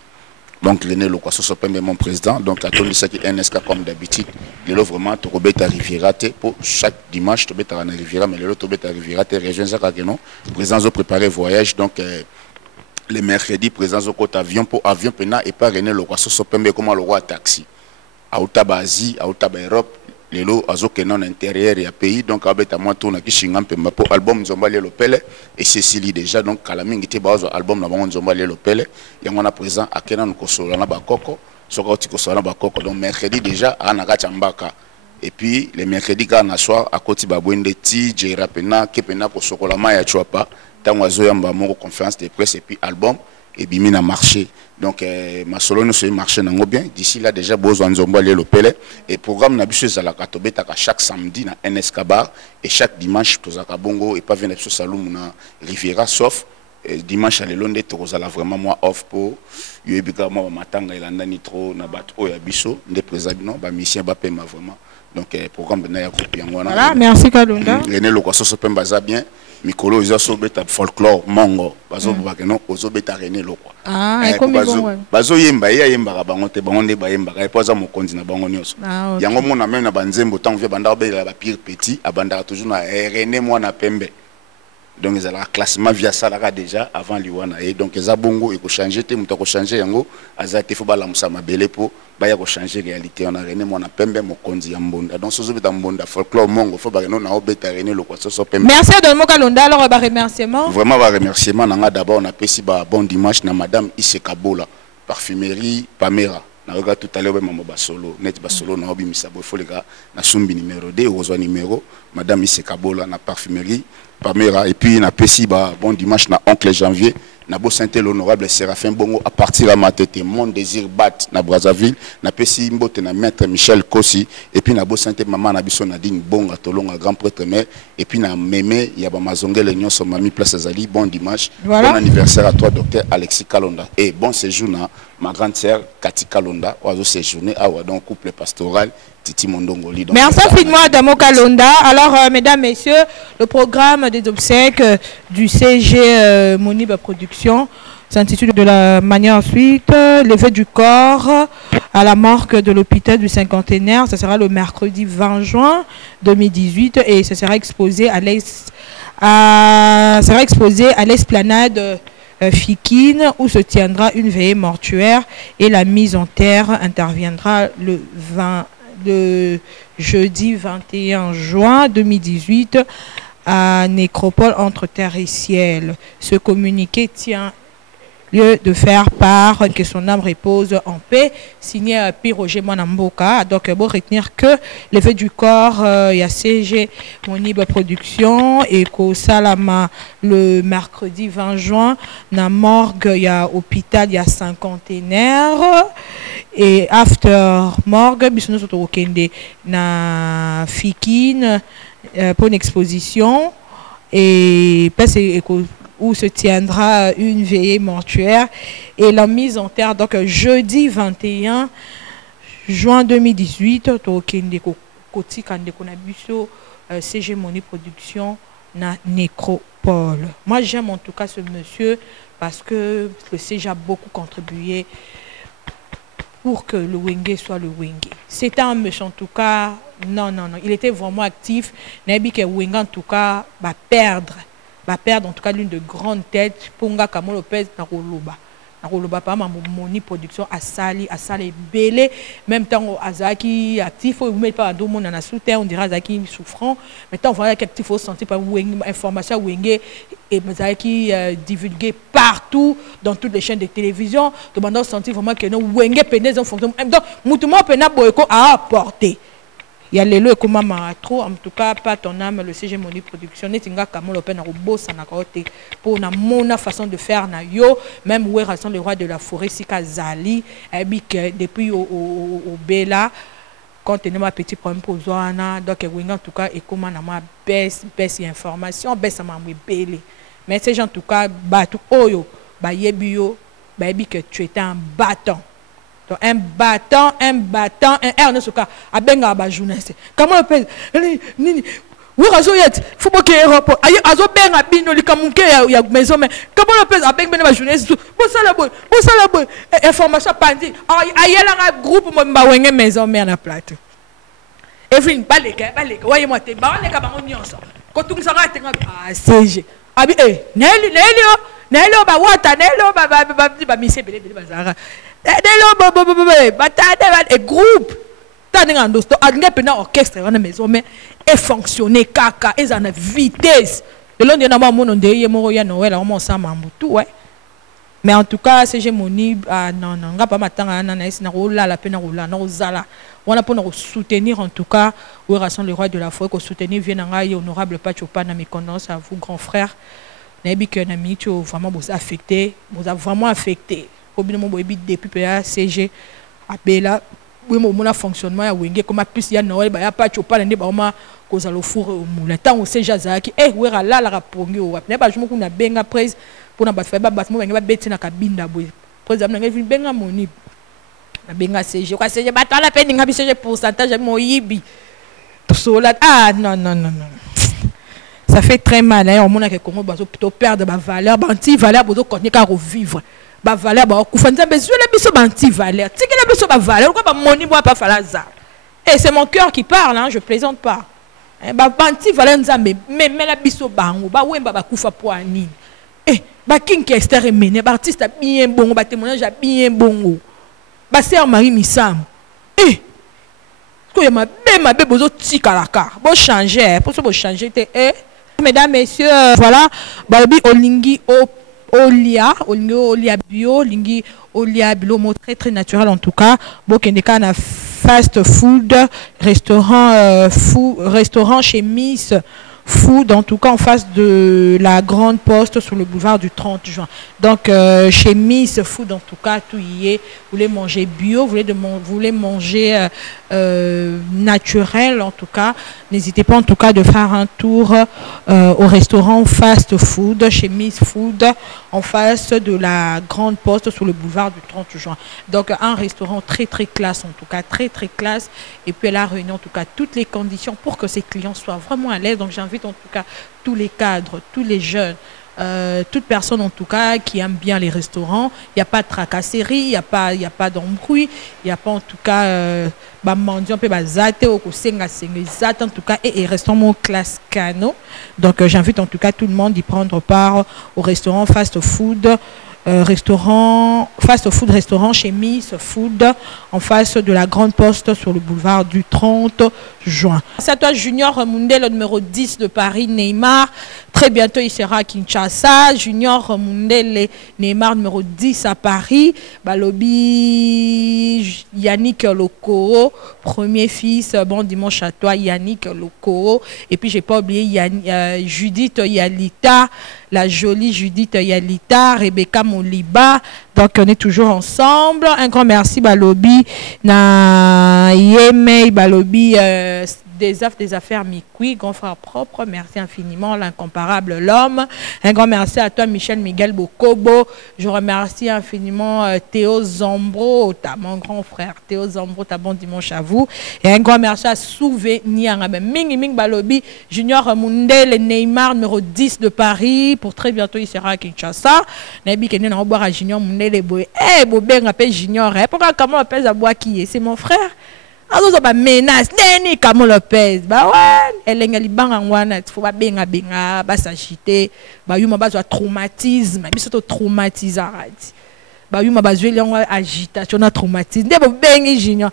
Donc René Lokwa Soso Pembe mon président donc à Tony Saki NSK comme d'habitude le lot vraiment to robeta rivirate pour chaque dimanche to beta na rivira mais le lot to beta rivirate région Zakakeno présence au préparer voyage donc les mercredis présence au côté avion pour avion pena et pas René Lokwa Soso Pembe comme le roi taxi à Outabazi à Outaba Europe lelo azokena na intérieur ya pays donc abeta moi tourna ki shinga mpemba po album Nzomba Lelo Pele et Cécilie déjà donc kala mingi te bazo album na bango Nzomba Lelo Pele yango na présent akena nkosola na bakoko soka oti kosola na bakoko donc mercredi déjà ana kacha mbaka et puis le mercredi quand na soir akoti babwende ti jera pena ke pena kosokola maya chwapa tango azoyamba moko conférence de presse et puis album et bimi na marché donc ma solo no se marché nango bien d'ici là déjà besoin Nzomba Lelo Pele et programme na biso za la katobeta chaque samedi na NSK bar et chaque dimanche tozaka bongo et pas venir sur salon na Riviera sauf dimanche à l'elonde tozala vraiment moi off pour yebika moi matanga elanda ni trop na bato oya biso nde présent non ba mission ba pema vraiment donc programme na ya groupe yango na voilà merci Kalonda René Lokwaso so pemba za bien mikolo iza so beta folklore mongo bazo ba keno ozo beta René Lokwa comme bon bazo yemba ya yemba bango te bango nde ba yemba ka poza mokonzi na bango nyonso yango mona même na banzembo tant via banda ba ba pire petit abanda toujours na René moi na pembe donc ils ont un classement via ça là déjà avant Liwana et donc ils ont bongo et ko changer te muta ko changer yango azate faut bala musama belé pour ba ya ko changer réalité on a René moi na pembe mokonzi ya mbonda donc sozo beta mbonda folklore mongo faut ba no na obeta René Lokwaso so pembe merci de mo Kalonda alors ba remerciement vraiment ba remerciement nanga d'abord on a pesi ba bon dimanche na madame Isekabola parfumerie Pamera na regarde tout à l'heure maman basolo net basolo na obi misabo faut les gars na sumbi numéro 2 au numéro madame Isekabola na parfumerie Pamera et puis na pesi ba bon dimanche na oncle janvier na bo sainte l'honorable Séraphin Bongo à partir à matete mon désir bat na Brazzaville na pesi mbote na maître Michel Kossi et puis na bo sainte maman na biso Nadine Bonga tolonga grand prêtre mère et puis na mémé ya ba mazongele nyonso mami place Azali bon dimanche voilà. Bon anniversaire à toi docteur Alexis Kalonda et bon séjour na ma grande sœur Cathy Kalonda oiseau séjourné à donc couple pastoral Titi Mondongoli. Merci infiniment à Damo Kalonda. Alors, mesdames, messieurs, le programme des obsèques du CG Monib Production s'intitule de la manière ensuite levée du corps à la morgue de l'hôpital du cinquantenaire. Ce sera le mercredi 20 juin 2018 et ce sera exposé à l'esplanade Fikine où se tiendra une veillée mortuaire et la mise en terre interviendra le jeudi 21 juin 2018 à Nécropole entre terre et ciel. Ce communiqué tient lieu de faire part que son âme repose en paix, signé P. Roger Mwanamboka. Donc, il faut retenir que l'effet du corps, il y a CG Monib Production et qu'au Salama le mercredi 20 juin, na morgue, il y a hôpital, il y a cinquantenaire et after morgue, bisous soto kende na Fikine pour une exposition et où se tiendra une veillée mortuaire et la mise en terre. Donc jeudi 21 juin 2018, CG Monib Production na Nécropole. Moi j'aime en tout cas ce monsieur parce que le CG a beaucoup contribué pour que le Wenge soit le Wenge. C'était un monsieur en tout cas, non, il était vraiment actif. Nabi que Wenge en tout cas va perdre en tout cas l'une de grandes têtes pour nga Kamo Lopez na Koloba par Monib Production à Sali belé même temps Azaki actif ou même pas deux monde na soutien on dirait Azaki souffrant maintenant voilà qu'il faut sentir par information Wenge et Azaki divulgué partout dans toutes les chaînes de télévision demandant sentir vraiment que nous Wenge pénètre en fonction donc mutumo pena boyko a apporté. Il y a les lois comme trop, en tout cas, pas ton âme, le CG Monib Production, n'est-ce pas l'open pour na façon de faire na yo, même où est le roi de la forêt, Sika Zali, depuis au Bela, quand on a un petit problème pour Zoana, donc en tout cas, et comment on a baisse information, baisse à ma belé. Mais ces gens en tout cas, batou oyo, ba yebio, ba yebi que tu étais un bâton. Donc, un battant, un cas, à benga ba journaliste. Comment on peut nini? Oui, razoyet, faut pas qu'il y ait rapport. Aïe, azo benga bino li kamunke ya maison mais comment on peut à benga ba journaliste? Bon ça la bonne, information pandi. Aïe la groupe mo ba wenge maison mais na plateau. Evin baleka, voyez moi te ba le ka ba nyonso. Ko tungisa te nga CG. Abi Nelo ba wata nelo ba mise bele bazara. Et groupe dans l'orchestre, il orchestre dans la maison, mais il fonctionne, caca, il a une vitesse. Le long de la maman, il y a Noël, on s'en tout, ouais. Mais en tout cas, c'est Gémoni, non, non, on va pas m'attendre à la peine on a pour nous soutenir en tout cas, où rassemble le roi de la foi, qu'on soutenir Vienanga et honorable Pachopa, na mes condoléances à vous, grands frères. N'ayez qu'un ami, tu vraiment vous affecté, vous a vraiment affecté. Au bout de mon depuis PA, CG, Abela, oui, mon fonctionnement, il y a comme plus il y a Noël, il y a Pachopa, il y a cause à le four au moulin. Tant on sait Jazaki, eh, oui, là, la rapongi, ou n'est pas je me connais bien après. Pour n'abat faire battement on va bêter na cabine d'abord par exemple on vient benga moni na benga CG quoi CG battant la peine ngabi CG pourcentage mon yibi sola ah non non non non ça fait très mal hein on mona que Congo bazo plutôt perdre ba valeur banti valeur bozo connait ka revivre ba valeur ba kufanza besoin la biso banti valeur tiki la biso ba valeur quoi ba moni bois pas falaza et c'est mon cœur qui parle hein je plaisante pas ba banti valeur nzambe mais la biso bango ba wemba ba kufa poani eh ba king Esther Emene ba artiste a bien bon ba témoignage a bien bon ba sœur Marie Missam eh ko ya mabe bozo tikalaka bo changer pour ça bo changer te eh mesdames messieurs voilà ba obi olingi olia bio lingi olia bilo mot très très naturel en tout cas bo kendeka na fast food restaurant chez Miss Food, en tout cas en face de la Grande Poste sur le boulevard du 30 juin. Donc chez Miss Food, en tout cas, tout y est. Vous voulez manger bio, vous voulez manger naturel, en tout cas. N'hésitez pas en tout cas de faire un tour au restaurant Fast Food, chez Miss Food, en face de la Grande Poste sur le boulevard du 30 juin. Donc un restaurant très très classe, en tout cas, très très classe. Et puis elle a réuni en tout cas toutes les conditions pour que ses clients soient vraiment à l'aise. Donc j'invite en tout cas tous les cadres, tous les jeunes, toute personne en tout cas qui aime bien les restaurants. Il n'y a pas de tracasserie, il n'y a pas d'embrouille, il n'y a pas en tout cas mendiant peut bazate ou en tout cas et restaurant classe cano. Donc j'invite en tout cas tout le monde d'y prendre part au restaurant Fast Food. Restaurant chez Miss Food en face de la Grande Poste sur le boulevard du 30 juin. C'est à toi Junior Mundé, le numéro 10 de Paris, Neymar. Très bientôt il sera à Kinshasa. Junior Mundé, Neymar numéro 10 à Paris. Balobi Yannick Lokoro, premier fils, bon dimanche à toi Yannick Lokoro. Et puis j'ai pas oublié Judith Yalita, la jolie Judith Yalita, Rebecca Moliba. Donc on est toujours ensemble. Un grand merci Balobi na Yemei Balobi des affaires Mikui, grand frère propre, merci infiniment, l'incomparable l'homme. Un grand merci à toi Michel Miguel Bokobo. Je remercie infiniment Théo Zambro, mon grand frère Théo Zambro, ta bon dimanche à vous. Et un grand merci à Souvenir Ming Balobi, Junior Mundel, Neymar numéro 10 de Paris. Pour très bientôt il sera à Kinshasa. Nabi Kenen on boire à Junior Mundel boy. Eh Bobeng appelle Junior. Pourquoi comment on appelle à boire qui est? C'est mon frère. Alors ça va menace neni Camon Lopez ba ouais elle ngali banga wana faut ba benga ba s'agiter ba yuma ba traumatisme mais surtout traumatisarati ba yuma ba jouer en agitation na traumatisme ndebo bengi Junior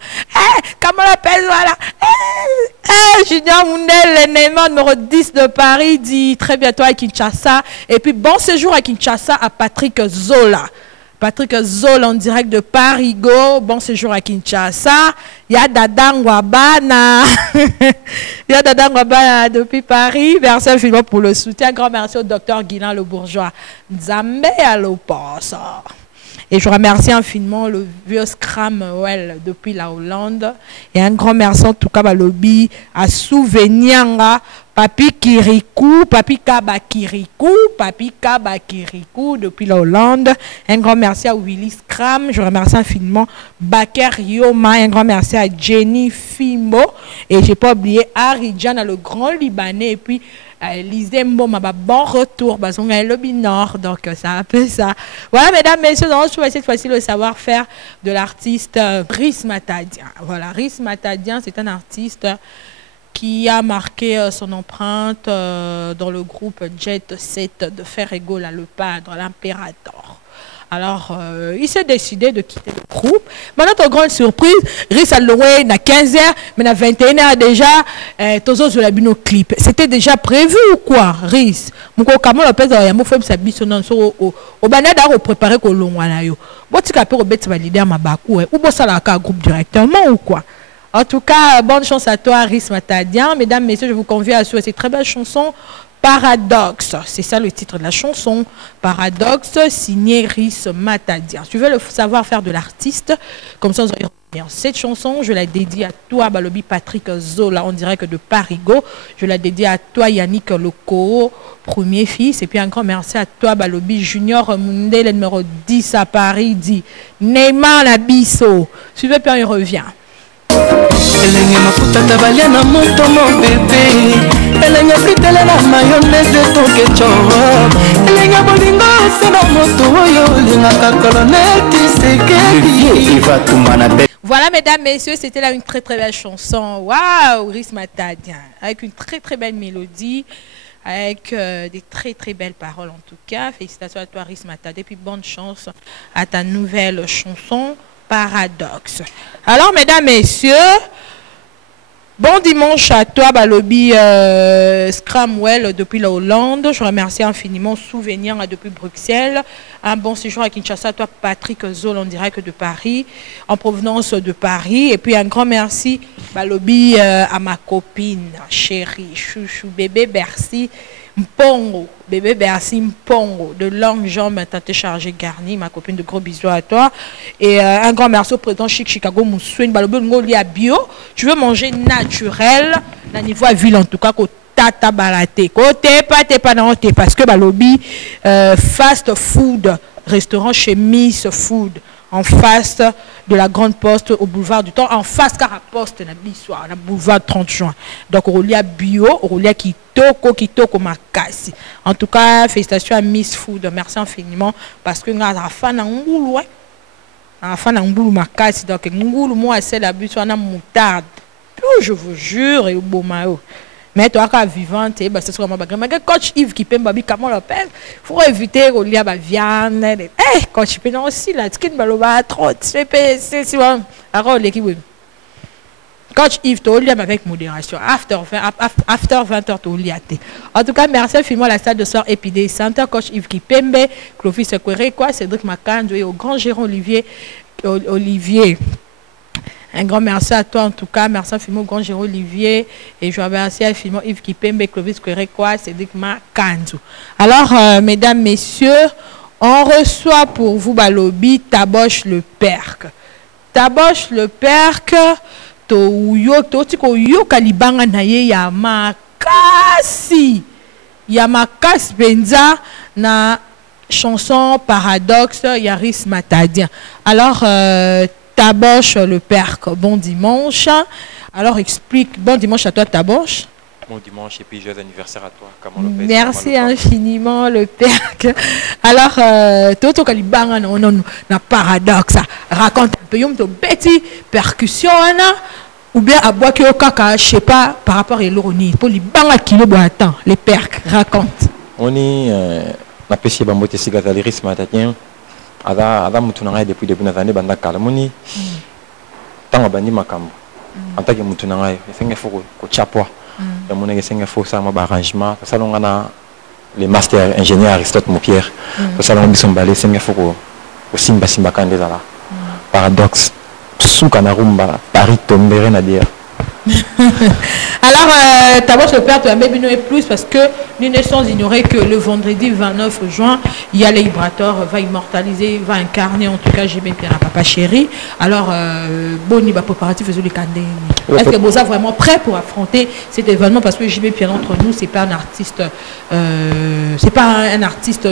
Camon Lopez voilà Junior Mundel Neymar numéro 10 de Paris dit très bientôt à Kinshasa et puis bon séjour à Kinshasa à Patrick Zola. Patrick Zola en direct de Parigo. Bon séjour à Kinshasa. Il y a Dadangwabana. Il y a Dadangwabana depuis Paris. Merci infiniment pour le soutien. Grand merci au docteur Guilain Le Bourgeois. Nzambe à l'opos. Et je remercie infiniment le vieux Scram depuis la Hollande. Et un grand merci en tout cas à Lobby, à Souvenir. Papi Kirikou, Papi Kaba Kirikou depuis la Hollande. Un grand merci à Willy Scram. Je remercie infiniment Baker Yoma. Un grand merci à Jenny Fimbo. Et j'ai pas oublié Aridjana, le grand Libanais. Et puis Lizembo, ma bon retour. Bazon est le Nord. Donc c'est un peu ça. Voilà, mesdames, messieurs, on retrouve cette fois-ci le savoir-faire de l'artiste Rhys Matadian. Voilà, Rhys Matadian, c'est un artiste qui a marqué son empreinte dans le groupe Jet Set de Ferrego, le padre, l'impérator. Alors, il s'est décidé de quitter le groupe. Mais notre grande surprise, Riss a loué à 15h, mais à 21h déjà, tous les bino clip. C'était déjà prévu ou quoi, Riss? Mouko Kamon Lopez a yamou fait sa bisonance au banada au préparé ko longwana yo. Boti ka pe au bet valider ma bakou ou bo ça la ka groupe directement ou quoi? En tout cas, bonne chance à toi, Riss Matadian. Mesdames, messieurs, je vous convie à souhaiter cette très belle chanson. Paradoxe, c'est ça le titre de la chanson. Paradoxe, signé Riss Matadian. Tu veux le savoir-faire de l'artiste, comme ça, cette chanson, je la dédie à toi, Balobi Patrick Zola, on dirait que de Parigo. Je la dédie à toi, Yannick Loco, premier fils. Et puis un grand merci à toi, Balobi Junior Mundé, le numéro 10 à Paris, dit Neymar Labisso. Suivez, puis il revient. Elenge mafuta tabalia na moto mon bébé. Elenge fritele na mayonnaise to ketchup. Elenge bolingo sena moto oyo linga colonel Tshisekedi. Voilà, mesdames, messieurs, c'était là une très très belle chanson. Waouh, Riss Matadian, avec une très très belle mélodie, avec des très très belles paroles en tout cas. Félicitations à toi, Riss Matadian, et puis bonne chance à ta nouvelle chanson. Paradoxe. Alors, mesdames, messieurs, bon dimanche à toi, Balobi Scramwell depuis la Hollande. Je remercie infiniment Souvenir depuis Bruxelles. Un bon séjour à Kinshasa à toi, Patrick Zol, en direct de Paris, en provenance de Paris. Et puis un grand merci, Balobi, à ma copine, chérie, chouchou, bébé Bercy. Mpongo, bébé Bercy Mpongo, de longues jambes, tâté chargé garni, ma copine, de gros bisous à toi. Et un grand merci au président Chic Chicago Moussouine, Balobi Ngoli à bio. Je veux manger naturel, à niveau à ville en tout cas, côté tata balaté, côté pas non, parce que Balobi fast food, restaurant chez Miss Food, en face de la Grande Poste au boulevard du Temps, en face car à Poste, na boulevard 30 juin. Donc, on y a bio, on y a kitoko makasi. En tout cas, félicitations à Miss Food. Merci infiniment parce que nous avons fait un ngoulou, makasi. Donc, ngoulou, moi, c'est la but, on a moutarde. Je vous jure, et au beau maillot. Mais toi, quand vivante, c'est ce que je coach Yves qui peut me comment l'appelle. Il faut éviter qu'on lit à la viande. Coach Yves, non, aussi, là, tu as trop. C'est bon. Alors, l'équipe, coach Yves, tu as avec modération. After 20h, tu as en tout cas, merci infiniment à la salle de soir Épidé Center, coach Yves Kipembe, Clovis Kwerekwa, Cédric Makanjo et au grand gérant Olivier. Un grand merci à toi en tout cas, merci infiniment au grand Jérôme Olivier et je remercie infiniment Yves Kipembe, Clovis Kwerekwa, Cédric Makanzo. Alors, mesdames, messieurs, on reçoit pour vous Balobi Taboche le Perk. Taboche le Perk, to tiko yo kalibanga na ye ya makasi. Ya makasi benza na chanson Paradoxe ya Riss Matadian. Alors, Taboche le Perk, bon dimanche. Alors explique, bon dimanche à toi Taboche. Bon dimanche et puis joyeux anniversaire à toi. Merci infiniment le Perk. Alors, Toto Kalibanga na Paradoxe. Raconte un peu, yom to beti percussion ou bien à bois que kaka, je sais pas, par rapport à l'oroni. Pour les banga kilo boatan, les Perk, raconte. On est na pesi bambote sigazali Riss Matadian. Ada mutunanga depuis na zane banda kalamuni tanga bandi makambo en tant que mutunanga esenga foko ko chapwa ya mona esenga foko sa ma arrangement ça longa na les master ingénieur Aristote Mopierre ça longa bisombale esenga foko ko simba kande zala Paradoxe suka na rumba Paris tombere na dire. Alors, Taboche le Père, tu as même et plus parce que nous ne sommes ignorés que le vendredi 29 juin, il y a les Librator va immortaliser, va incarner en tout cas JB Pierre Papa Chéri. Alors, bon, il va préparatif les candés. Est-ce que vous êtes vraiment prêt pour affronter cet événement parce que JB Pierre entre nous, c'est pas un artiste, c'est pas un artiste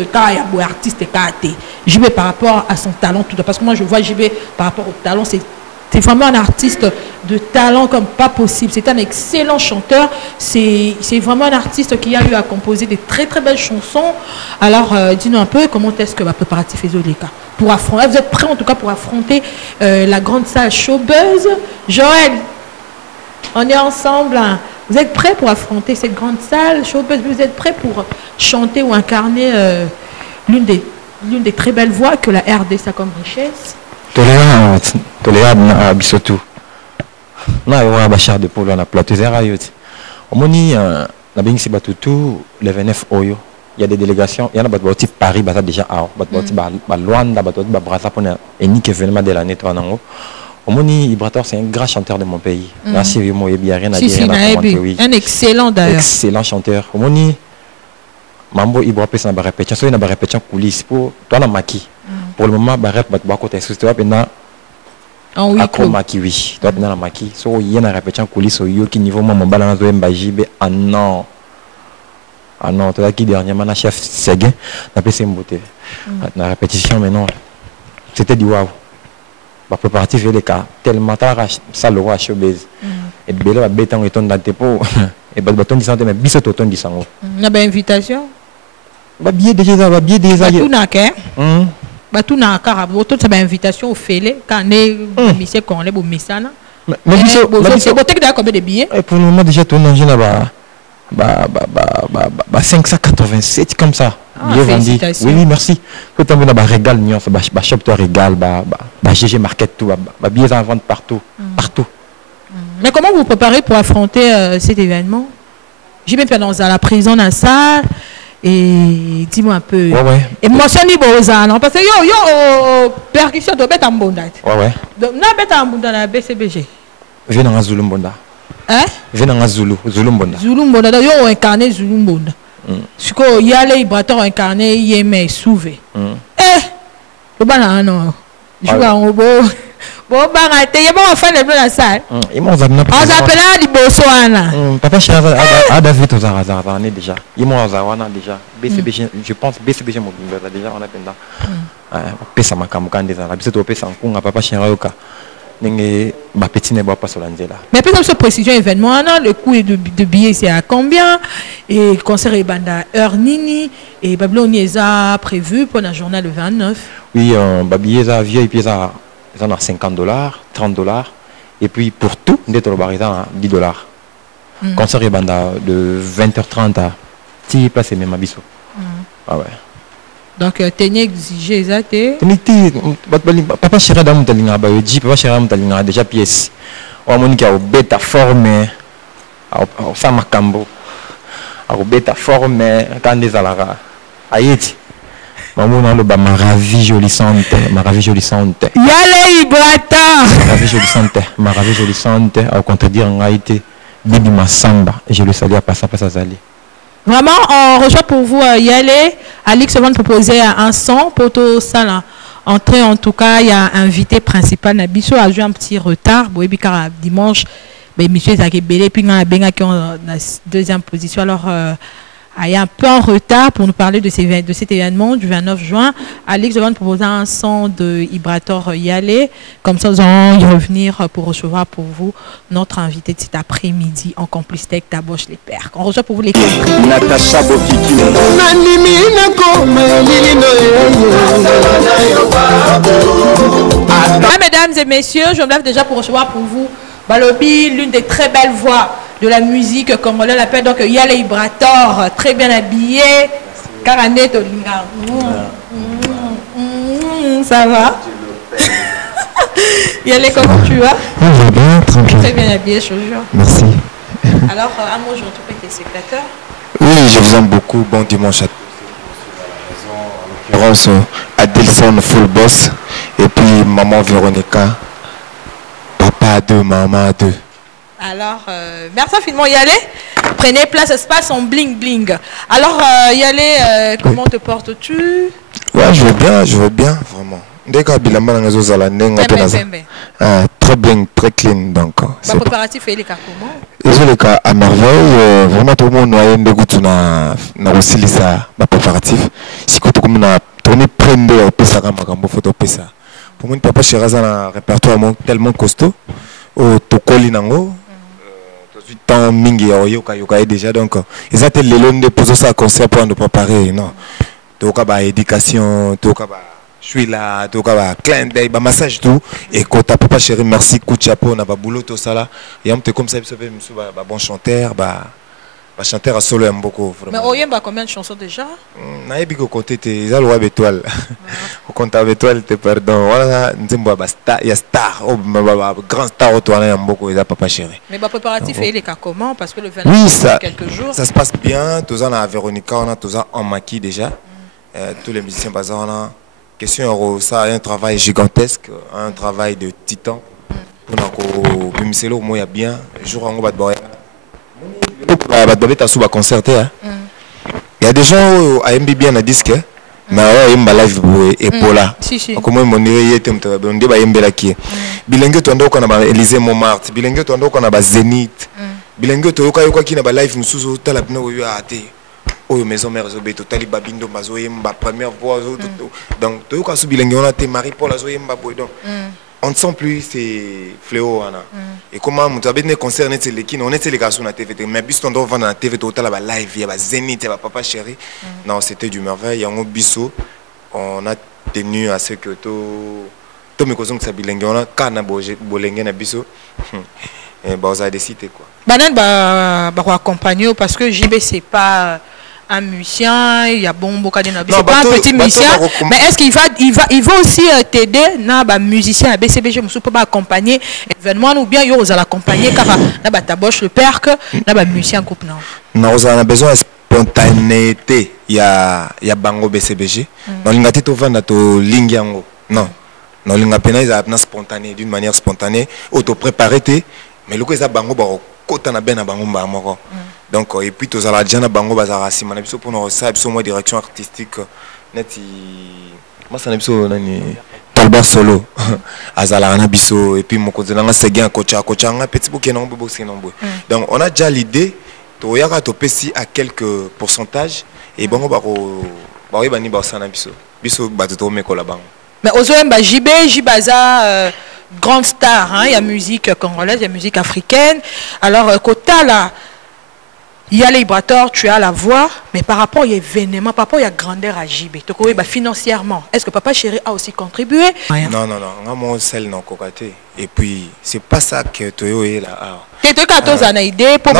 artiste KT. JB par rapport à son talent tout parce que moi je vois JB par rapport au talent, c'est vraiment un artiste de talent comme pas possible. C'est un excellent chanteur. C'est vraiment un artiste qui a eu à composer des très très belles chansons. Alors, dis-nous un peu comment est-ce que va préparatif les cas pour affronter. Vous êtes prêts en tout cas pour affronter la grande salle Showbuzz. Joël, on est ensemble. Hein. Vous êtes prêts pour affronter cette grande salle Showbuzz? Vous êtes prêts pour chanter ou incarner l'une des l'une des très belles voix que la RDC a comme richesse. Tolérable, bisotou. Na yo bachar de polo na plateau zera yo. Omoni na bengi batutu le 29 oyo. Il y a des délégations, il y en a battu Paris bata déjà à battu ba Luanda battu ba Brazza pour un unique événement de l'année toi nango. Omoni Ibrator c'est un grand chanteur de mon pays. Là si moi il y a rien à dire. Un excellent d'ailleurs. Excellent chanteur. Omoni Mambo Ibra pesa na ba répétition, so na ba répétition coulisses pour toi na maki. Pour le moment ba rep bat ba côté sous toi na en oui clos maki oui. Toi na maki. So il y a na répétition coulisses yo qui niveau moi mon balance zo mbajibe ah non. Ah non, tu as qui dernièrement na chef Seguin na pesa mboté. Na répétition mais non. C'était du waouh. Ba préparatif les cas tellement tard ça le roi showbiz. Et belé ba béton et ton dans dépôt et ba baton disant mais biso toton disango. Na ba invitation. Ba billet déjà ba billet déjà. Ba tout na ke. Ba tout na ka tout ça ba invitation au félé quand né monsieur qu'on les bo misana. Mais biso c'est boté que combien de billets? Et pour le moment déjà ton engin là ba 587 comme ça. Bien vendu. Oui, merci. Tout le monde a régal nion, ba shop toi régal ba GG market tout ba billets en vente partout, partout. Mais comment vous préparez pour affronter cet événement? J'ai même fait dans la prison dans ça et dis-moi un peu. Ouais. Émotion ni bozana parce que yo percussion de bête en bonda. Ouais. Donc na bête en bonda na BCBG. Viens dans Zulu Mbonda. Hein? Viens dans Zulu Mbonda. Zulu Mbonda yo incarné Zulu Mbonda. Ce que y a les Ibrator incarné Yémé Souvé. Le bana non. Je vois en beau. Bon, il y a bon enfant de la salle. On s'appelle Libosoana. Papa Chéra a David aux Arazarane déjà. Il m'a déjà. BCBG, je pense BCBG m'a déjà on a pendant. Pesa makamuka déjà. La bisou pesa en kunga Papa Chéra yoka. N'enge ba petit ne boit pas sur l'anzela. Mais peut-être ce précision événement, le coût de billets c'est à combien? Et concert et banda heure nini et Babylone est prévu pour la journée le 29. Oui, Babillet a vieux et puis ça. Ils en ont $50, $30. Et puis pour tout, ils ont $10. Concert de 20h30 à 10 places et même à Bissau. Ah ouais. Donc, tu es exigé, ça t'es. Papa Chéra Damoutalinga, Papa Chéra Damoutalinga, déjà pièce. On a dit bêta formé, au Samakambo, au bêta formé, quand des alara. Aïe. Maman on a ma ravie jolissante. Yale Ibrata. Ma ravie jolissante. Au contredire en Haïti, Bibi Massamba. Et je le salue à passer à Zali. Vraiment, on reçoit pour vous Yale. Alix va nous proposer un son pour tout ça là. Entrée en tout cas, il y a un invité principal. Nabiso a joué un petit retard. Bon, et puis car dimanche, monsieur Zaki Belé, puis on a Benga qui est en deuxième position. Alors. Il y a un peu en retard pour nous parler de cet événement du 29 juin. Alix va nous proposer un son de Ibrator Yale. Comme ça, nous allons y revenir pour recevoir pour vous notre invité de cet après-midi en complicité avec Taboche les Pères. On reçoit pour vous les quatre. Natacha Bokiki. Mesdames et messieurs, je me lève déjà pour recevoir pour vous Balobi, l'une des très belles voix de la musique, comme on l'appelle, donc Yale Ibrator, très bien habillé. Caranet Olinga. Ça va? Yale, comment tu vas? Je vais bien, tranquille. Très bien habillé, je te jure. Merci. Alors, un mot, je retrouve tes spectateurs. Oui, je vous aime beaucoup. Bon dimanche à tous. En l'occurrence, Adelson Full Boss. Et puis, maman Véronica. Papa à deux, maman à deux. Alors, merci infiniment Yale. Prenez place, ça se passe en bling bling. Alors, Yale, comment te portes-tu? Ouais, je vais bien, vraiment. Très bien, très clean. Donc, c'est préparatif et les cas comment? Les cas à merveille. Vraiment, tout le monde a un dégoût na aussi ça, ma préparatif. Si tu as tourné prendre au ça comme photo pesa. Pour moi, Papa Chéra a un répertoire tellement costaud. Au Tokoli Nango. Temps mingi yoka déjà donc ils étaient les longs de poser ça concert pour nous préparer non donc bah éducation donc bah je suis là donc bah clin d'œil bah massage tout et quand t'as Papa Chéri merci coup de chapeau on a pas boulot tout ça là et on te comme ça bah bon chanteur bah chanteur à solo aime beaucoup. Mais Oyemba, combien de chansons déjà? Naïbi ko côté t'es ils ont le roi étoile. Au compte étoile te pardon. Voilà, nzembo basta, il y a star, grand star au tournée aime beaucoup, ils a papa chéri. Mais bah préparatif et les cas comment parce que le 29 oui, ça, quelques jours. Ça se passe bien, tous en à Véronica, on a tous en maquis déjà. Tous les musiciens basés on a question ça un travail gigantesque, un travail de titan. Pour nous bimiselo moi il y a bien, jour en bas de boire. Il y a des gens à MB bien à disque, mais il y a live et pour là. Comment on dirait on dit bah MB là qui. Bilingue tu as qu'on a Élysée Montmartre, bilingue tu as qu'on a Zénith, bilingue tu as quoi qui n'a pas live nous sous la pneu eu à thé. Oh maison mère zo beto tali babindo bazo yemba première voix donc tu as sous bilingue on a té Marie Paul azo yemba boy donc. On ne sent plus ces fléaux. Et comment on a bien concerné les qui on était les garçons à TV, mais bis on doit vendre à TV total à live, il y a Zénith, il y a papa chéri. Non, c'était du merveille. Il y a un biseau. On a tenu à ce que tout mes cousins qui s'habitent on a carna bolengé na biseau. Et bah on a décidé quoi. Banane bah accompagner parce que JB c'est pas un musicien, il y a bon beaucoup de c'est pas un petit musicien, mais est-ce qu'il va aussi t'aider na ba musicien à BCBG monsieur peut pas accompagner événement ou bien yo za l'accompagner car na ba taboche le père que na ba musicien groupe non. Non, on a besoin de spontanéité. Il y a bango BCBG. Non lingati to vanda to lingiango. Non. Non lingapena ils a spontané d'une manière spontanée, auto préparé mais le ko za bango ba kota na bena bango ba moko. Donc et puis tous à la Diana bango bazara simana biso pour nous ça biso moi direction artistique neti moi ça biso nani Talbert solo azala na biso et puis mon cousin nga seguin coach nga petit bouquet non bobo c'est non. Donc on a déjà l'idée to yaka to pesi à quelques pourcentages et bango ba ba bani ba sana biso ba to me ko la bango. Mais Ozoemba Jibaza grande star hein, il y a musique congolaise, il y a musique africaine. Alors Kota là il y a les vibrateurs, tu as la voix, mais par rapport à l'événement, par rapport à la grandeur à JB, financièrement, est-ce que Papa Chéri a aussi contribué? Non, moi, celle non cocaté. Et puis, c'est pas ça que tu es là. Tu as une idée pour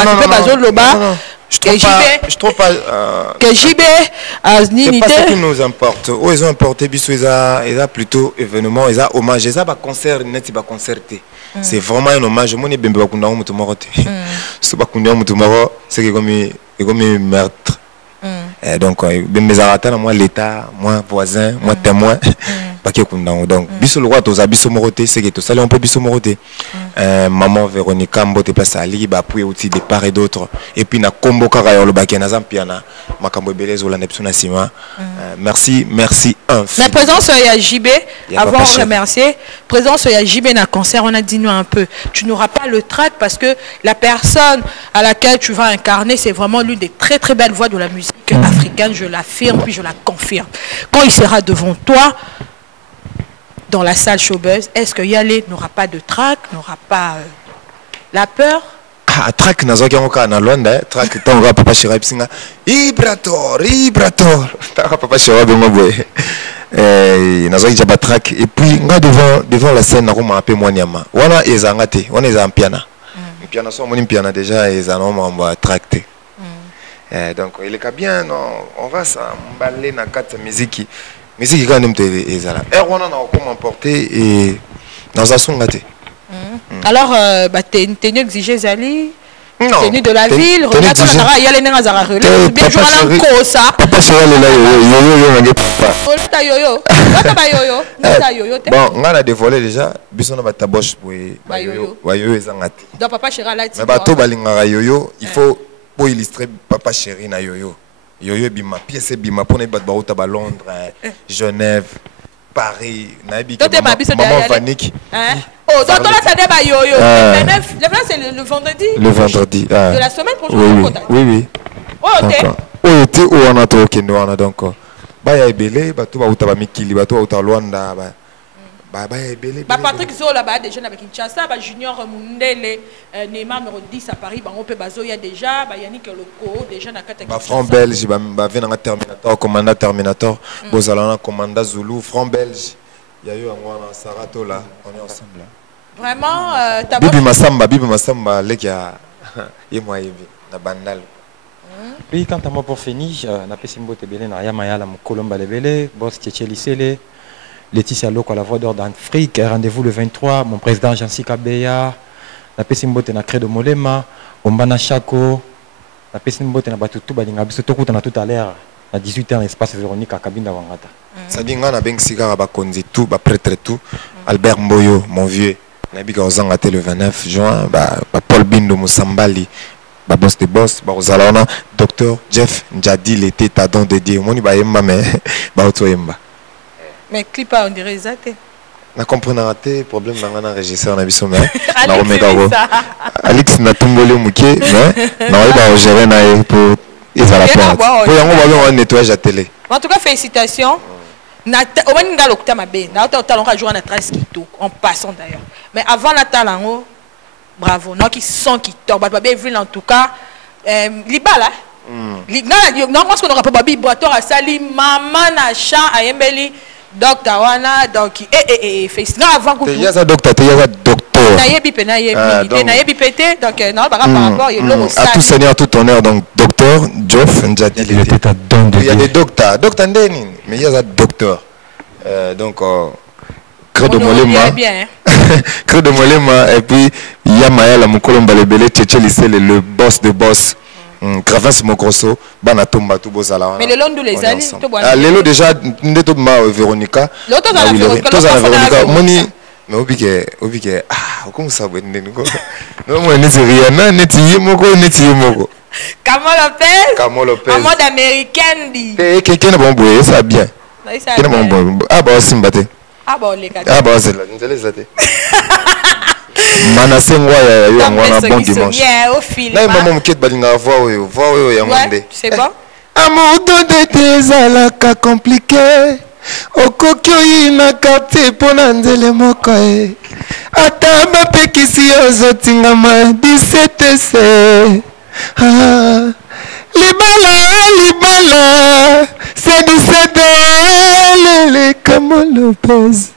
je trouve pas que JB a une idée. C'est pas ce qui nous importe. Oh, ils ont importé, ils ont plutôt événement, ils ont hommage, ils ont un concert, ils ont concerté. C'est vraiment un hommage. Moi, je suis c'est comme meurtre. Donc, moi, l'État, moi, voisin, moi, témoin. Donc, biso le roi, tous abisso moroté, c'est que tout ça, on peut bisso moroté. Maman Véronica, mbote place à Libre, après aussi des part et d'autres. Et puis, na combo karayo le baké na zampiana, makambo belez ou la nepsuna sima. Merci. La présence il y a JB, avant de remercier, présence il y a JB na concert, on a dit nous un peu. Tu n'auras pas le track parce que la personne à laquelle tu vas incarner, c'est vraiment l'une des très très belles voix de la musique africaine, je l'affirme, puis je la confirme. Quand il sera devant toi, dans la salle showbuzz, est-ce que Yalé n'aura pas de trac, n'aura pas la peur? Ah, trac, n'a pas na Luanda, trac, tant que papa chéri psinga, Ibrator, tant papa chéri bien boy. N'a pas trac. Et puis, devant la scène, on m'a appelé moi Niama. Wana ezangate, wana ezampiana. Piana sont mon piana déjà, ils en ont tracté. Donc, il est bien, on va s'emballer dans quatre musiques. Musique quand même est là. On a comment porter et dans un son gâté. Alors, t'es exigé Zali. Tenue de la ville, regarde, il y a les nègres à relais. Bien joué à l'encosa. Papa chéri là, yo. Bon, on a dévoilé déjà. Bisson a taboche pour yo ezangati. Donc papa chéri là. Mais bato balinga yo, il faut pour illustrer papa chéri na yo. Yo bima pièce bima pour ne pas barouta ba Londres, Genève, Paris, nabi maman Vanik. Oh, donc là ça débat yo. Le c'est le vendredi. Le vendredi. De la semaine prochaine. Oui. Oh, t'es où on a to kendo on a donc ba ya ebele bato baouta ba mikili bato baouta Luanda ba ebele. Ba Patrick Zo là-bas déjà avec Kinshasa, ba Junior Mundele, Neymar numéro 10 à Paris, ba on peut bazo ya déjà, ba Yannick Loko déjà na kata. Ba Franc Belge ba vient na Terminator, commandant Terminator, bozalana commandant Zulu, Franc Belge. Il y a eu un mois dans Sarato là, on est ensemble là. Vraiment Bibi Massamba, Lekia, et moi, na Bandal. Puis quant à moi pour finir, na pesimbo tebele na Yamayala Mukolomba Lebele, boss Tchétché Lissele, Laetitia Loko, la voix d'or d'Afrique, rendez-vous le 23, mon président Jansi Kabeya, na pesimbo te na Credo Molema, Ombana Chako, na pesimbo te na Batutu Balinga biso tokuta na tout à l'heure à 18h espace Véronique à Kabinda Wangata. Ça dit ngana beng sigara ba konzi tout, ba prêtre tout, Albert Mboyo, mon vieux, nabika ozangate le 29 juin, ba Paul Bindo Musambali. Ba boss de boss, ba ozalana docteur Jeff Njadi l'été tadon dédié. Moni ba yemba mais ba auto yemba. Mais clip on dirait ça té. Na comprendre raté problème na régisseur na biso mais na omeka go. Alex na tumbole muké mais na ba gérer na pour ezala pas. Pour yango ba on nettoyage à télé. En tout cas félicitations. Na o mani ngalo kuta mabe. Na auto talon ka jouer na 13 kito en passant d'ailleurs. Mais avant la talango bravo, non qui sont qui tombent, en tout cas, libala. Non, moi ce qu'on aura pas babi boitoire à sali, maman na chan à yembeli, docteur wana donc face non avant que. Il y a ça docteur, il y a ça docteur. Na yebi pe na yebi pété donc non par rapport il y a à tout seigneur tout honneur donc docteur Geoff Njadi il était à don. Il y a des docteurs, docteur Ndeni, mais il y a ça docteur. Donc Credo Molema, Credo Molema et puis Yamayala Mukolomba Lebele Tchétché Lissele le boss de boss. Gravas Mogrosso, Banatomba tout bozala. Mais le long de les alliés, Lelo déjà ndeto ma Véronica. L'autre à la Véronica, moni mais obike ah comment ça va ndeko. Non moi neti rien, neti moko. Camille Lopez. En mode américaine dit. Quelqu'un bon boy, ça bien. Quelqu'un bon. Ah bah Simbate. Ah bon les gars. Ah bah c'est là, nous allons zater. Manassé moi yo ngwana bon dimanche. Au film. Là maman mukete balinga voix ya ngande. C'est bon. Amour de tes alaka compliqué. Okokyo ina kapte pona nzele moko e. Ata bapekisi ozotingama 17 ah. Libala, c'est 17 le Camille Lopez.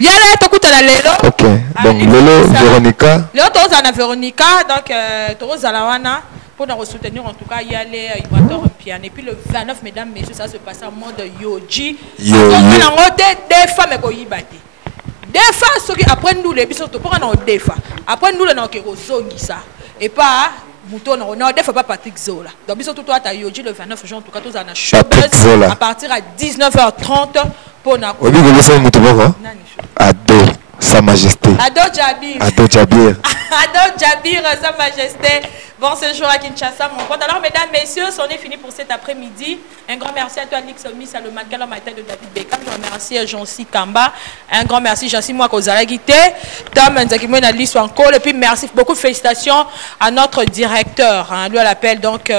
Yala tokuta la lelo. Ok. Donc lelo Véronica. Lelo toza na Véronica donc toza la wana pour nous soutenir en tout cas Yale Ibrator piano et puis le 29 mesdames messieurs ça se passe en mode yoji. Donc on a des femmes ko yibate. Des femmes ceux qui apprennent nous les bisous pour on des femmes. Après nous le na ko zongisa et pas Mouton, on a des fois pas Patrick Zola. Donc, bisous tout toi, tu as yogi le 29 juin, en tout cas, tous en a showbuzz à partir à 19h30 pour na. Oui, vous laissez Mouton, Ado, Sa Majesté. Ado Jabir. Ado Jabir. Ado Jabir, Sa Majesté. Bon séjour à Kinshasa, mon pote. Alors, mesdames, messieurs, c'en est fini pour cet après-midi. Un grand merci à toi, Nix Omis, à le mannequin la matin de David Beckham. Je remercie à Jansi Kamba. Un grand merci, Jansi Moi Kozalagité. Tom Nzakimoy Nadlis encore. Et puis, merci, beaucoup de félicitations à notre directeur. Hein. Lui, elle appelle donc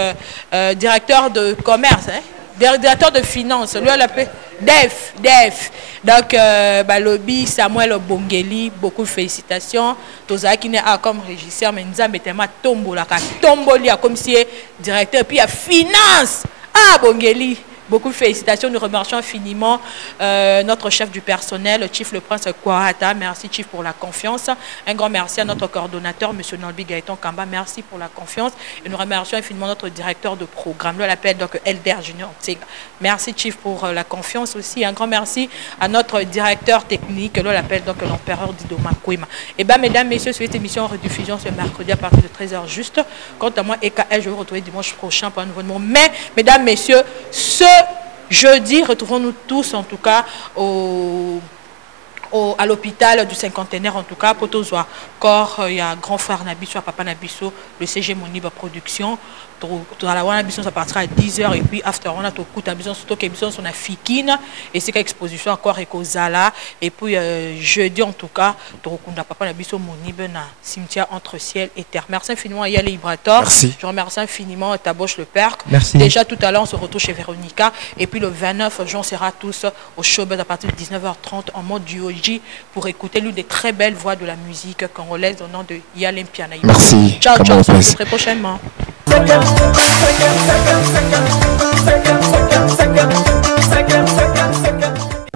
directeur de commerce. Hein. Directeur de finances, lui, elle appelle DEF. Donc, lobby Samuel Bongeli, beaucoup de félicitations. Toza qui n'est pas comme régisseur, mais nous avons tellement tomboli comme si directeur. Et puis, il y a finance. Ah, Bongeli. Beaucoup de félicitations, nous remercions infiniment notre chef du personnel, Chief le Prince Kouarata. Merci Chief pour la confiance. Un grand merci à notre coordonnateur, M. Nolbi Gaëtan Kamba. Merci pour la confiance. Et nous remercions infiniment notre directeur de programme. Lui, l'appelle donc Elder Junior. Merci Chief pour la confiance aussi. Un grand merci à notre directeur technique. Lui, l'appelle donc l'empereur Didoma Kouima. Et bien, mesdames, messieurs, cette émission en rediffusion ce mercredi à partir de 13h juste. Quant à moi, EKL, je vais vous retrouver dimanche prochain pour un nouveau numéro. Mais, mesdames, messieurs, jeudi, retrouvons-nous tous en tout cas à l'hôpital du cinquantenaire en tout cas pour tous voir corps il y a grand frère Nabiso papa Nabiso le CG Moniba production à la wana ça partira à 10h et puis after on a tout coup Nabiso surtout que Nabiso son Fikine et c'est qu'exposition encore et Kozala et puis jeudi en tout cas Torokunda papa Nabiso Moniba na cimetière entre ciel et terre. Merci infiniment Yale Ibrator. Merci. Je remercie infiniment Taboche le Père. Merci. Déjà tout à l'heure on se retrouve chez Véronica et puis le 29 juin on sera tous au showbuzz à partir de 19h30 en mode duo pour écouter l'une des très belles voix de la musique congolaise au nom de Yalem Pianaï. Merci. Ciao, ciao, on se retrouve très prochainement.